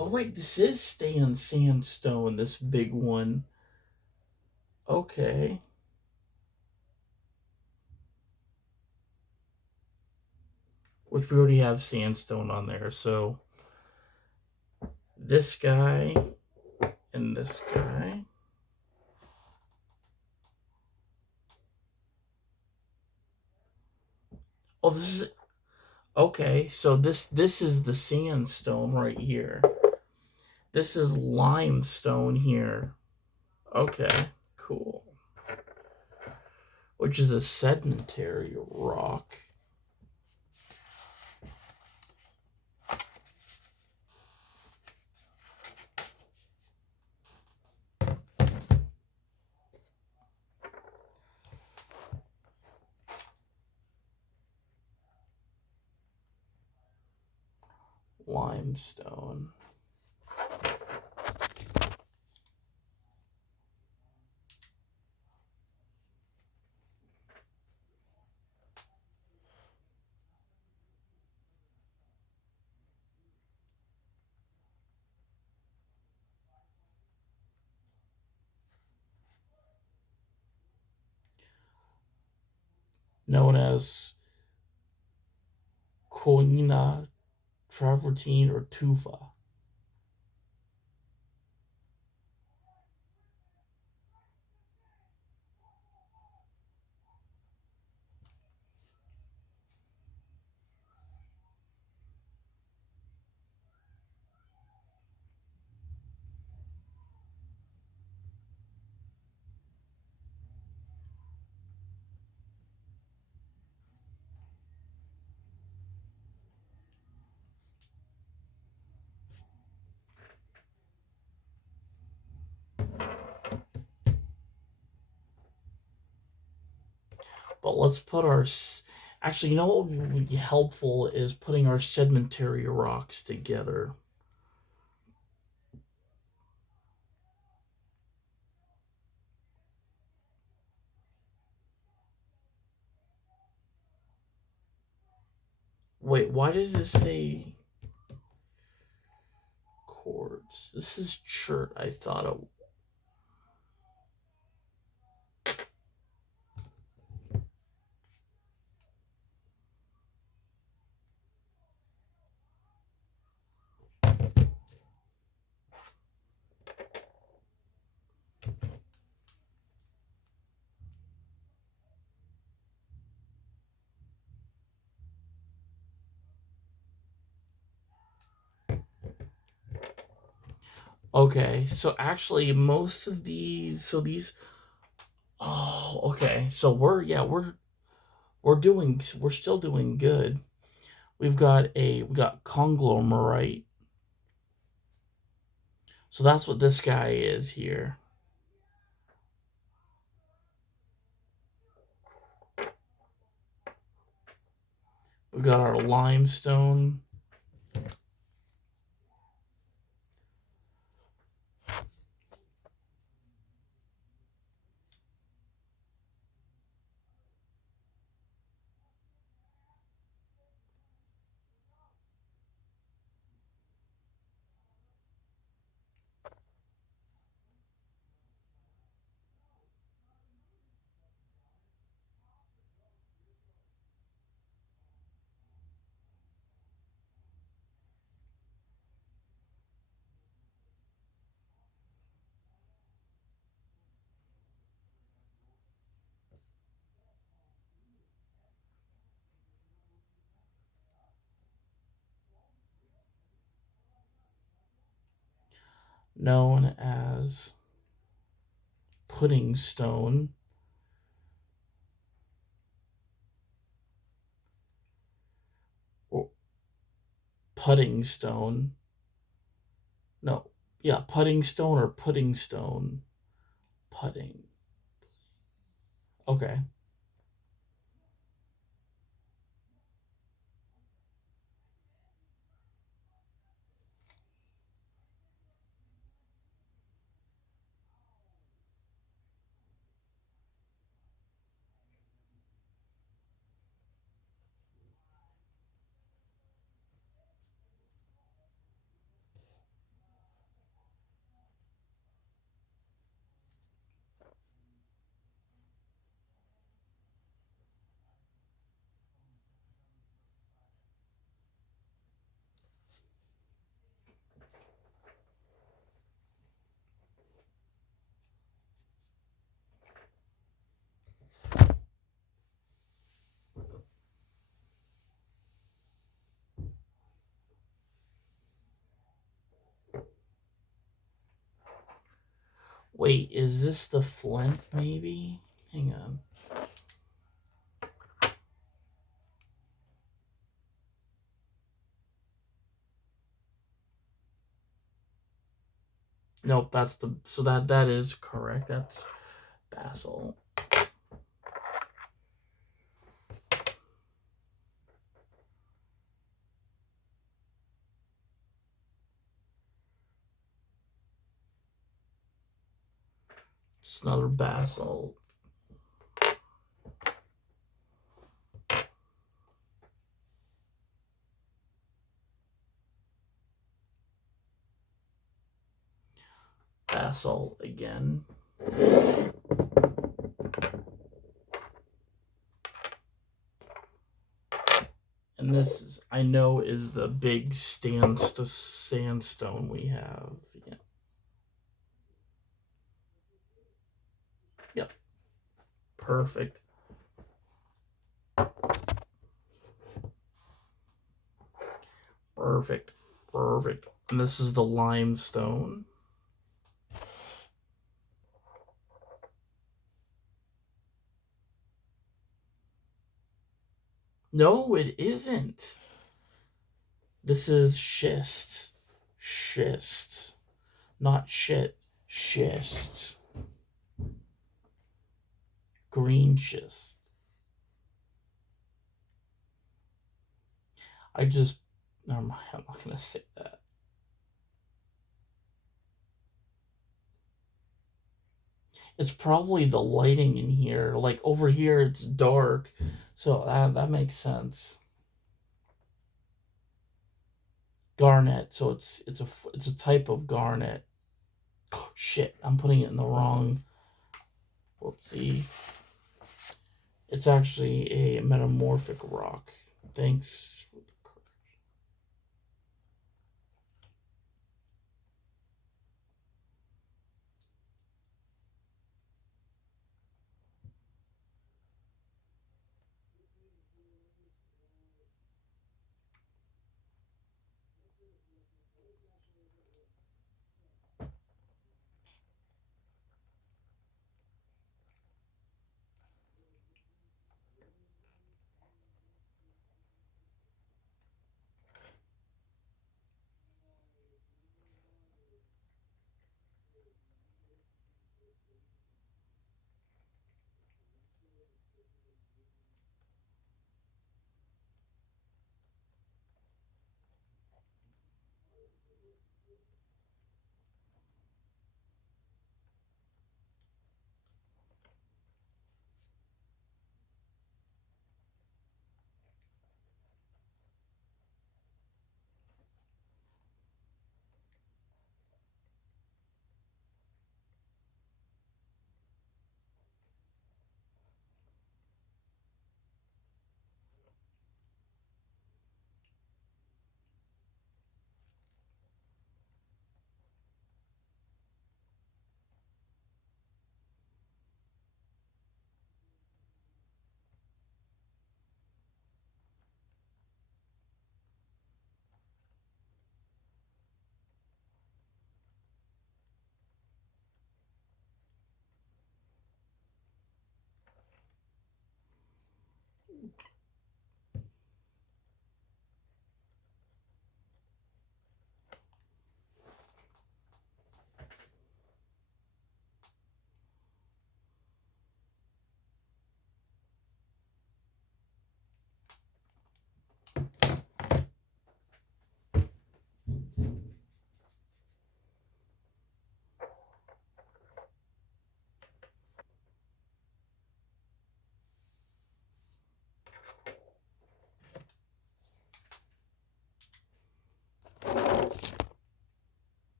Oh wait, this is Stan Sandstone, this big one. Okay. Which we already have sandstone on there, so this guy and this guy. Oh, this is okay. So this is the sandstone right here. This is limestone here. Okay, cool. Which is a sedimentary rock. Limestone. Known as coina, travertine, or tufa. But let's put our... Actually, you know what would be helpful is putting our sedimentary rocks together. Wait, why does this say quartz? This is chert, I thought it... Okay, so actually most of these... So these... Oh, okay. So we're still doing good. We got conglomerate. So that's what this guy is here. We got our limestone. Known as pudding stone. putting stone. No, yeah, putting stone or pudding stone. Putting. Okay. Wait, is this the flint maybe? Hang on. Nope, that's the so that is correct. That's basalt. It's another basalt. Basalt again. And this is, I know, is the big sandstone we have. Yeah. Yep. Perfect. Perfect. Perfect. And this is the limestone. No, it isn't. This is schist. Schist. Not shit. Schist. Green schist. Never mind, I'm not going to say that. It's probably the lighting in here. Like over here, it's dark. So that makes sense. Garnet. So it's a type of garnet. Oh, shit, I'm putting it in the wrong. Whoopsie. It's actually a metamorphic rock. Thanks.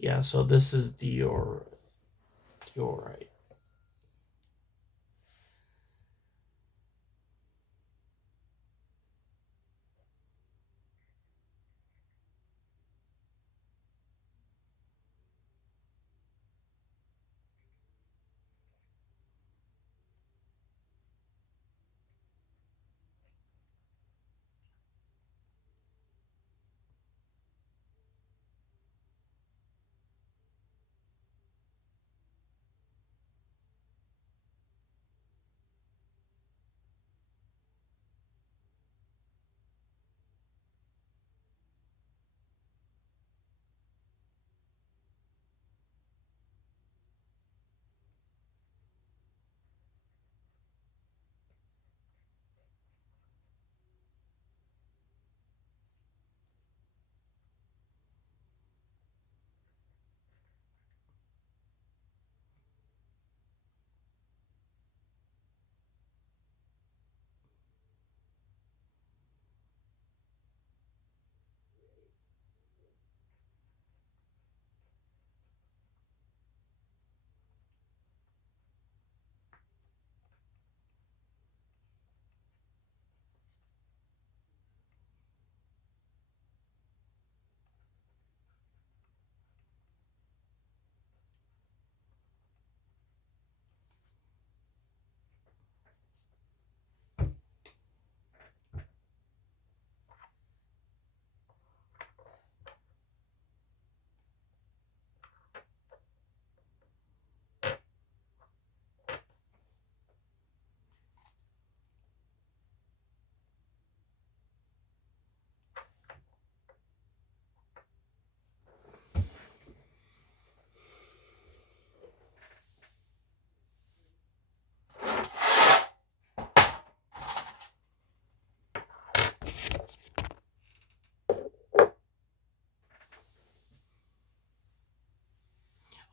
Yeah, so this is diorite.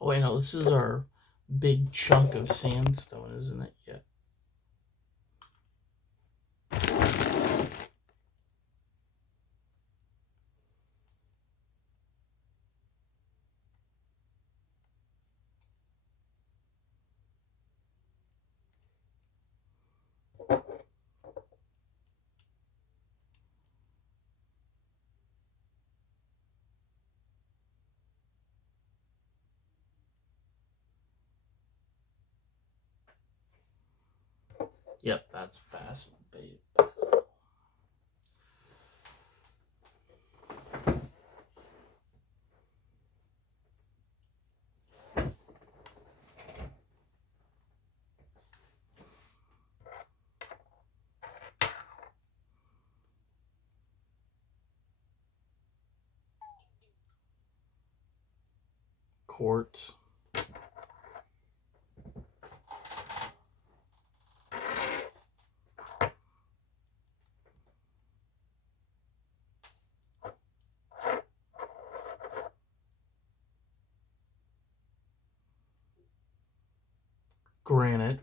Oh wait, no, this is our big chunk of sandstone, isn't it? Yeah. Yep, that's fast. Quartz. Granite.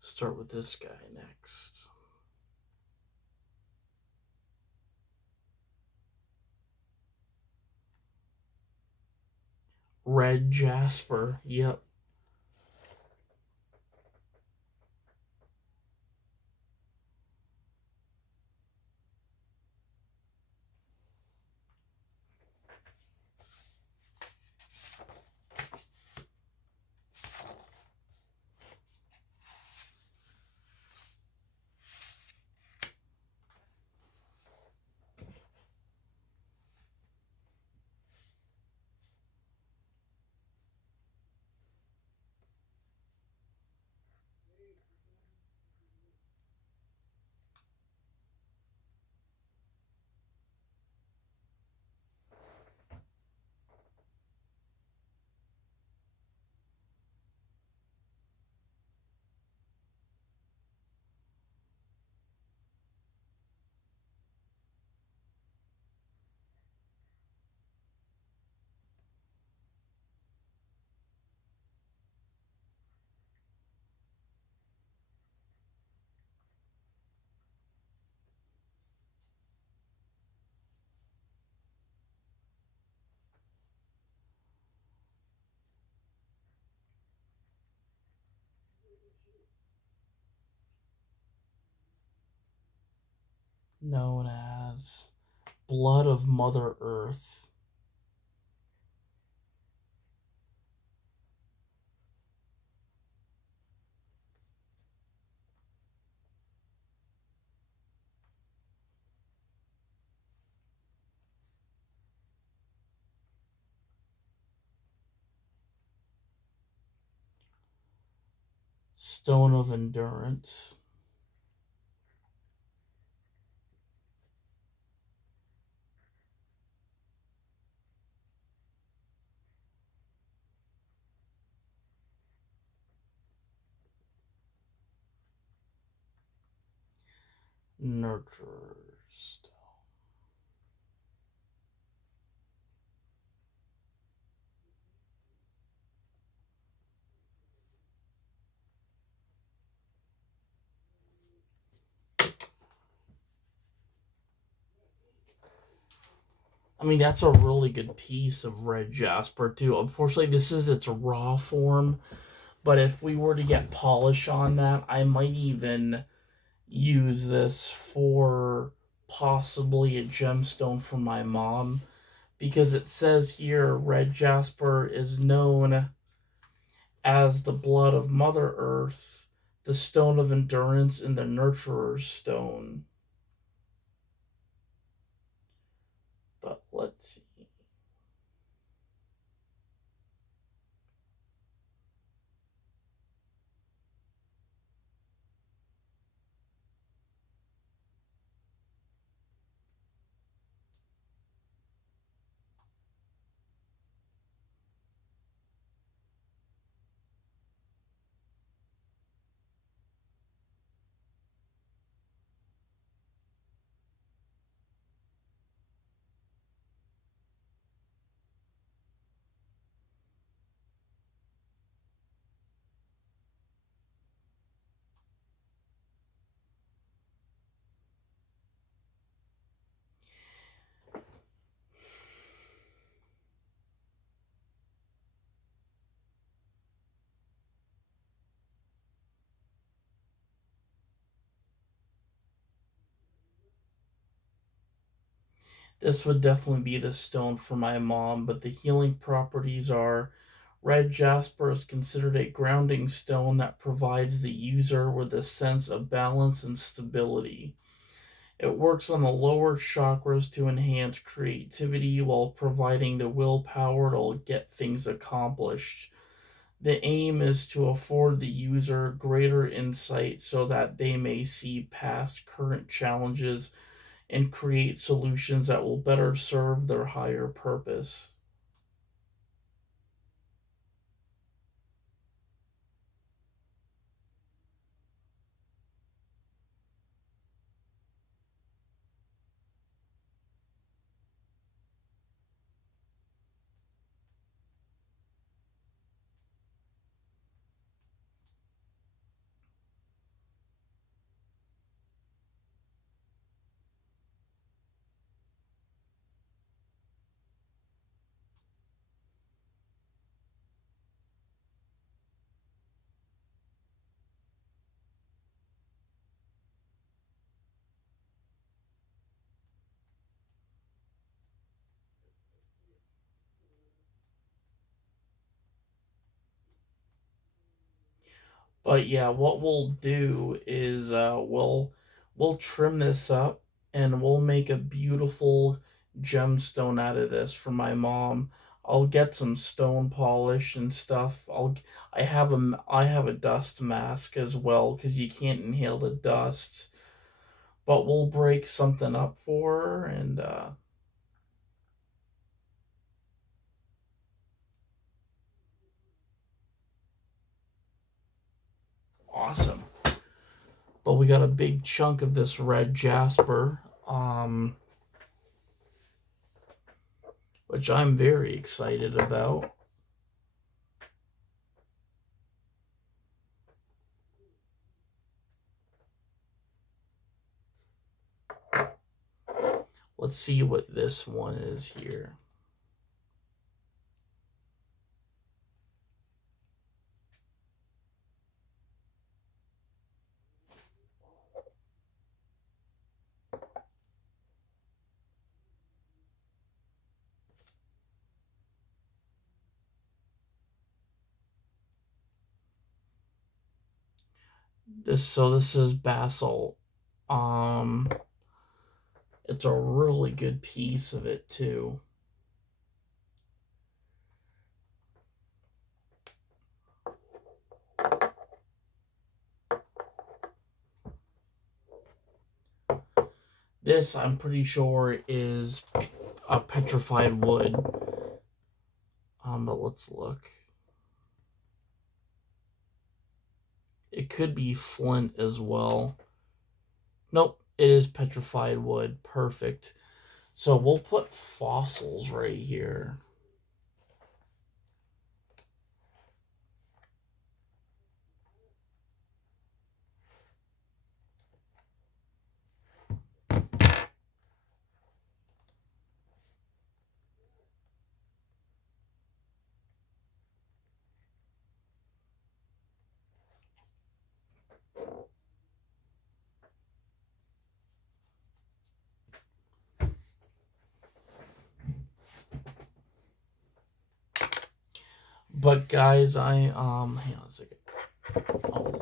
Start with this guy next. Red jasper. Yep. known as Blood of Mother Earth. Stone of Endurance. Nurturer Stone. I mean, that's a really good piece of red jasper, too. Unfortunately, this is its raw form, but if we were to get polish on that, I might even use this for possibly a gemstone for my mom, because it says here red jasper is known as the blood of Mother Earth, the stone of endurance, and the nurturer's stone. But let's see. This would definitely be the stone for my mom, but the healing properties are red jasper is considered a grounding stone that provides the user with a sense of balance and stability. It works on the lower chakras to enhance creativity while providing the willpower to get things accomplished. The aim is to afford the user greater insight so that they may see past current challenges and create solutions that will better serve their higher purpose. But yeah, what we'll do is we'll trim this up and we'll make a beautiful gemstone out of this for my mom. I'll get some stone polish and stuff. I have a dust mask as well because you can't inhale the dust. But we'll break something up for her and awesome. But we got a big chunk of this red jasper, which I'm very excited about. Let's see what this one is here. This is basalt. Um, it's a really good piece of it too. This, I'm pretty sure, is a petrified wood. But let's look. It could be flint as well. Nope, it is petrified wood. Perfect. So we'll put fossils right here. But guys, hang on a second. Oh.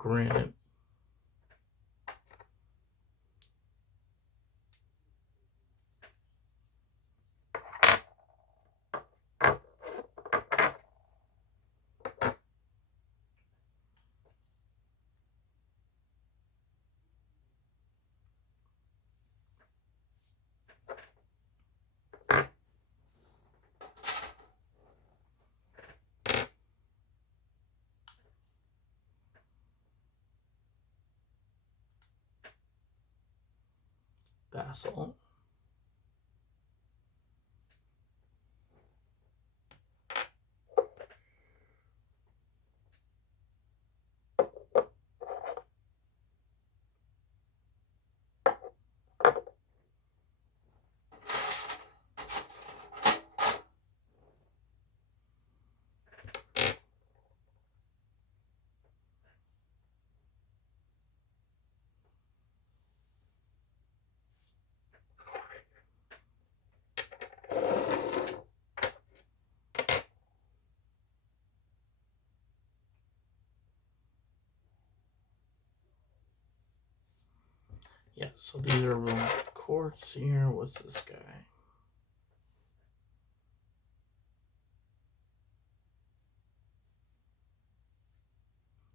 granite. Basalt. Yeah, so these are rooms with quartz here. What's this guy?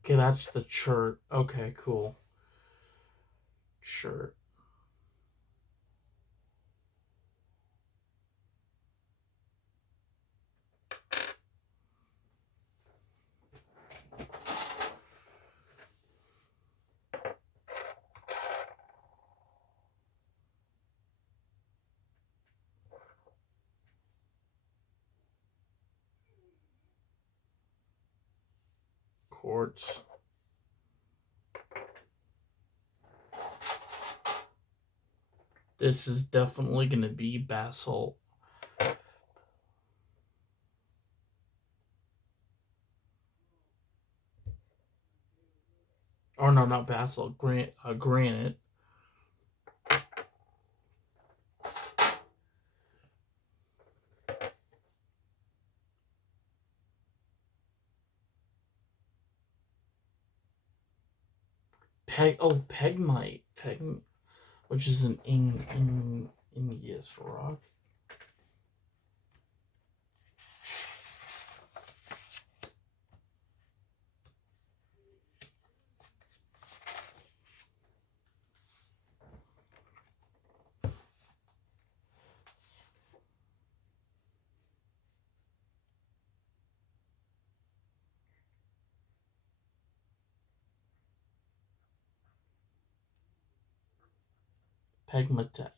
Okay, that's the chert. Okay, cool. Chert. Quartz. This is definitely going to be basalt. Or no, not basalt. Granite. Pegmite. Which is an igneous rock. Pegmatite.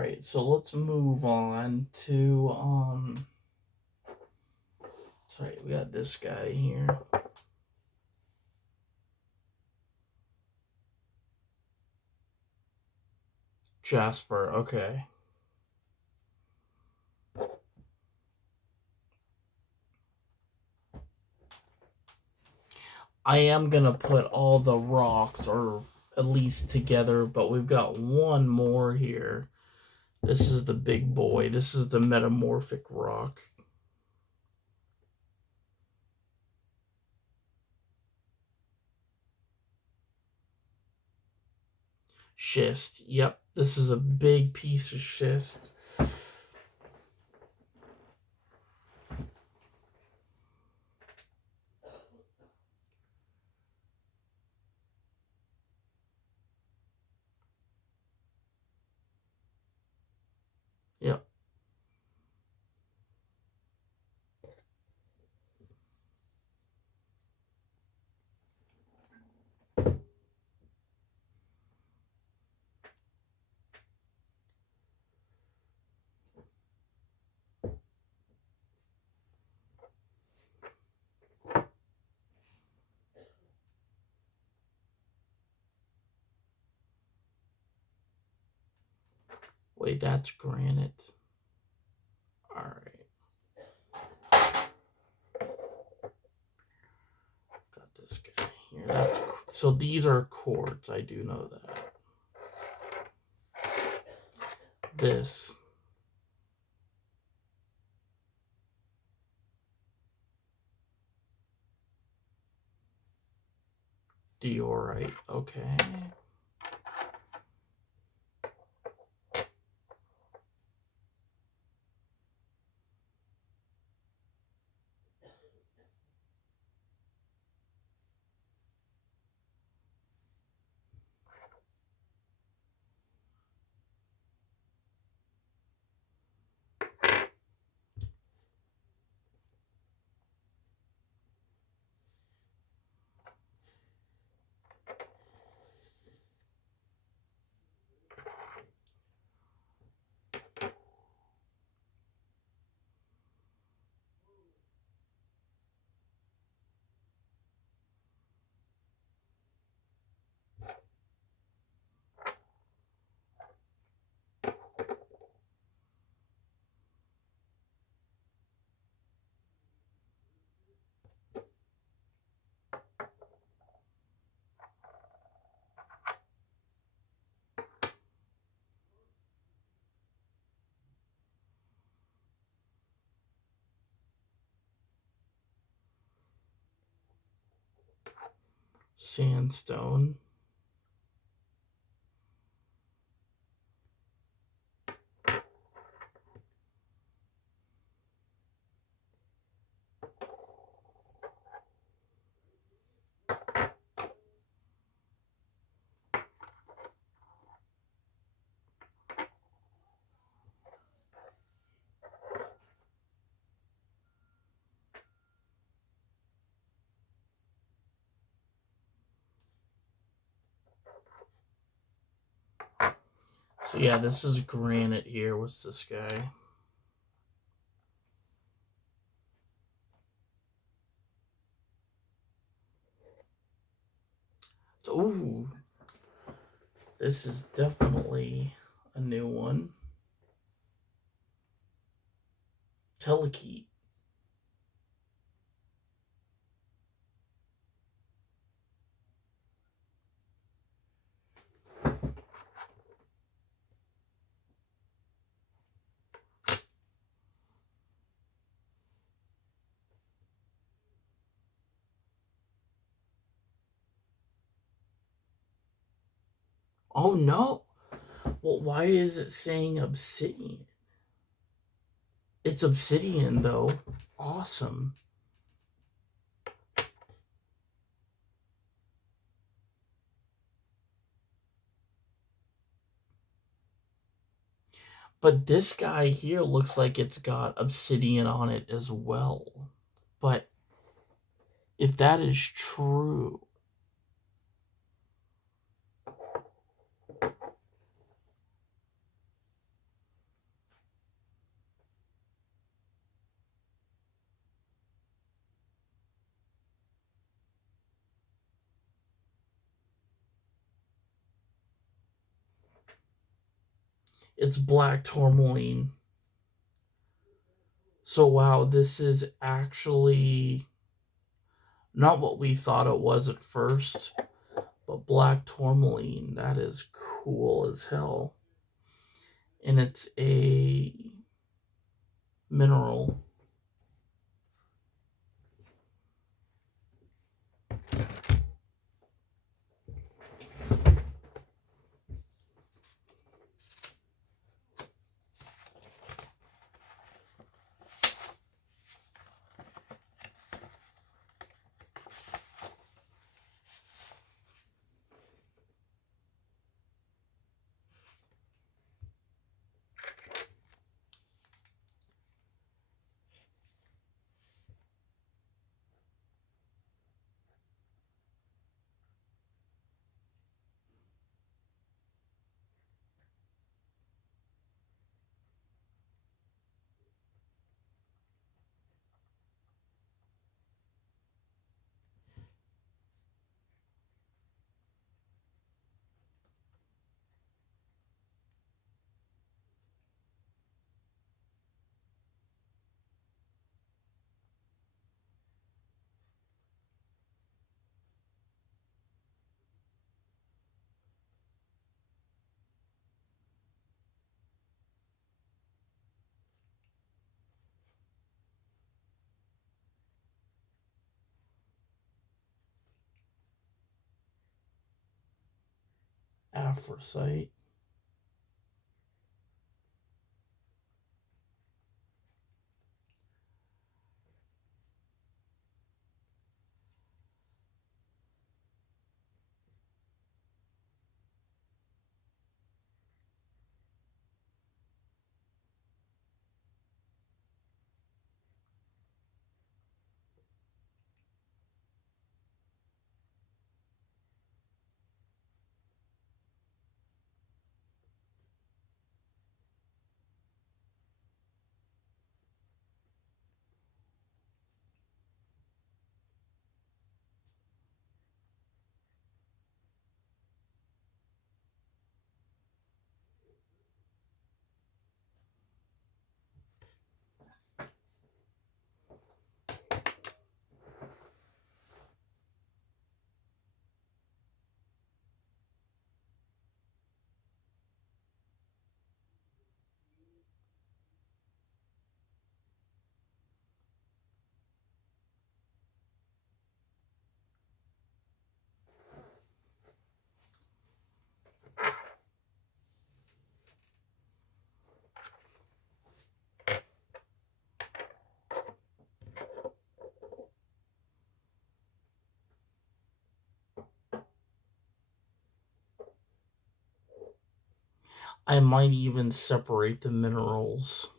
Alright, so let's move on to sorry, we got this guy here. Jasper, okay. I am gonna put all the rocks, or at least together, but we've got one more here. This is the big boy. This is the metamorphic rock. Schist. Yep, this is a big piece of schist. Yep. Wait, that's granite. Alright. Got this guy here. So these are quartz, I do know that. This. Diorite, okay. Sandstone. So yeah, this is granite here. What's this guy? Ooh. This is definitely a new one. Telekete. Oh no! Well, why is it saying obsidian? It's obsidian though. Awesome. But this guy here looks like it's got obsidian on it as well. But if that is true, It's black tourmaline. So wow, this is actually not what we thought it was at first, but black tourmaline. That is cool as hell. And it's a mineral. Aphrosite. I might even separate the minerals.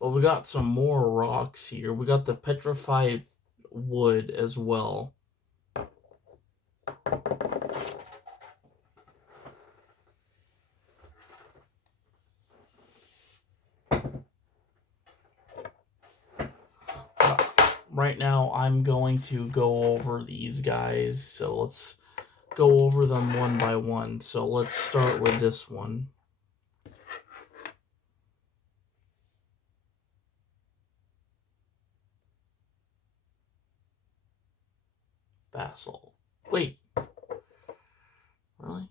But we got some more rocks here. We got the petrified wood as well. Right now, I'm going to go over these guys. So let's go over them one by one. So let's start with this one. Basalt. Wait. Really?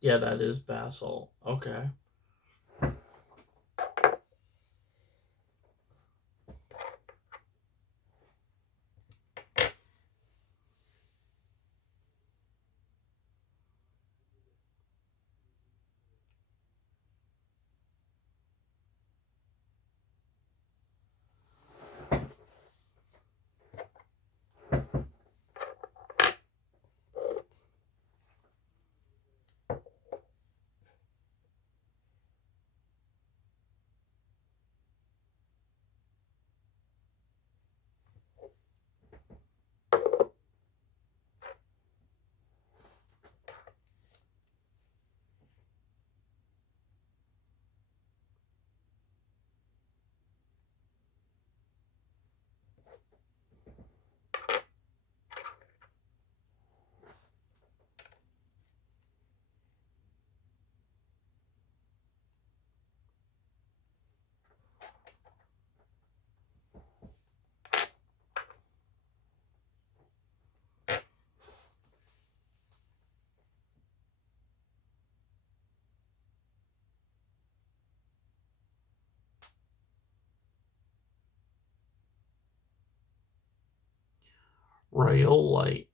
Yeah, that is basalt. Okay. Rhyolite.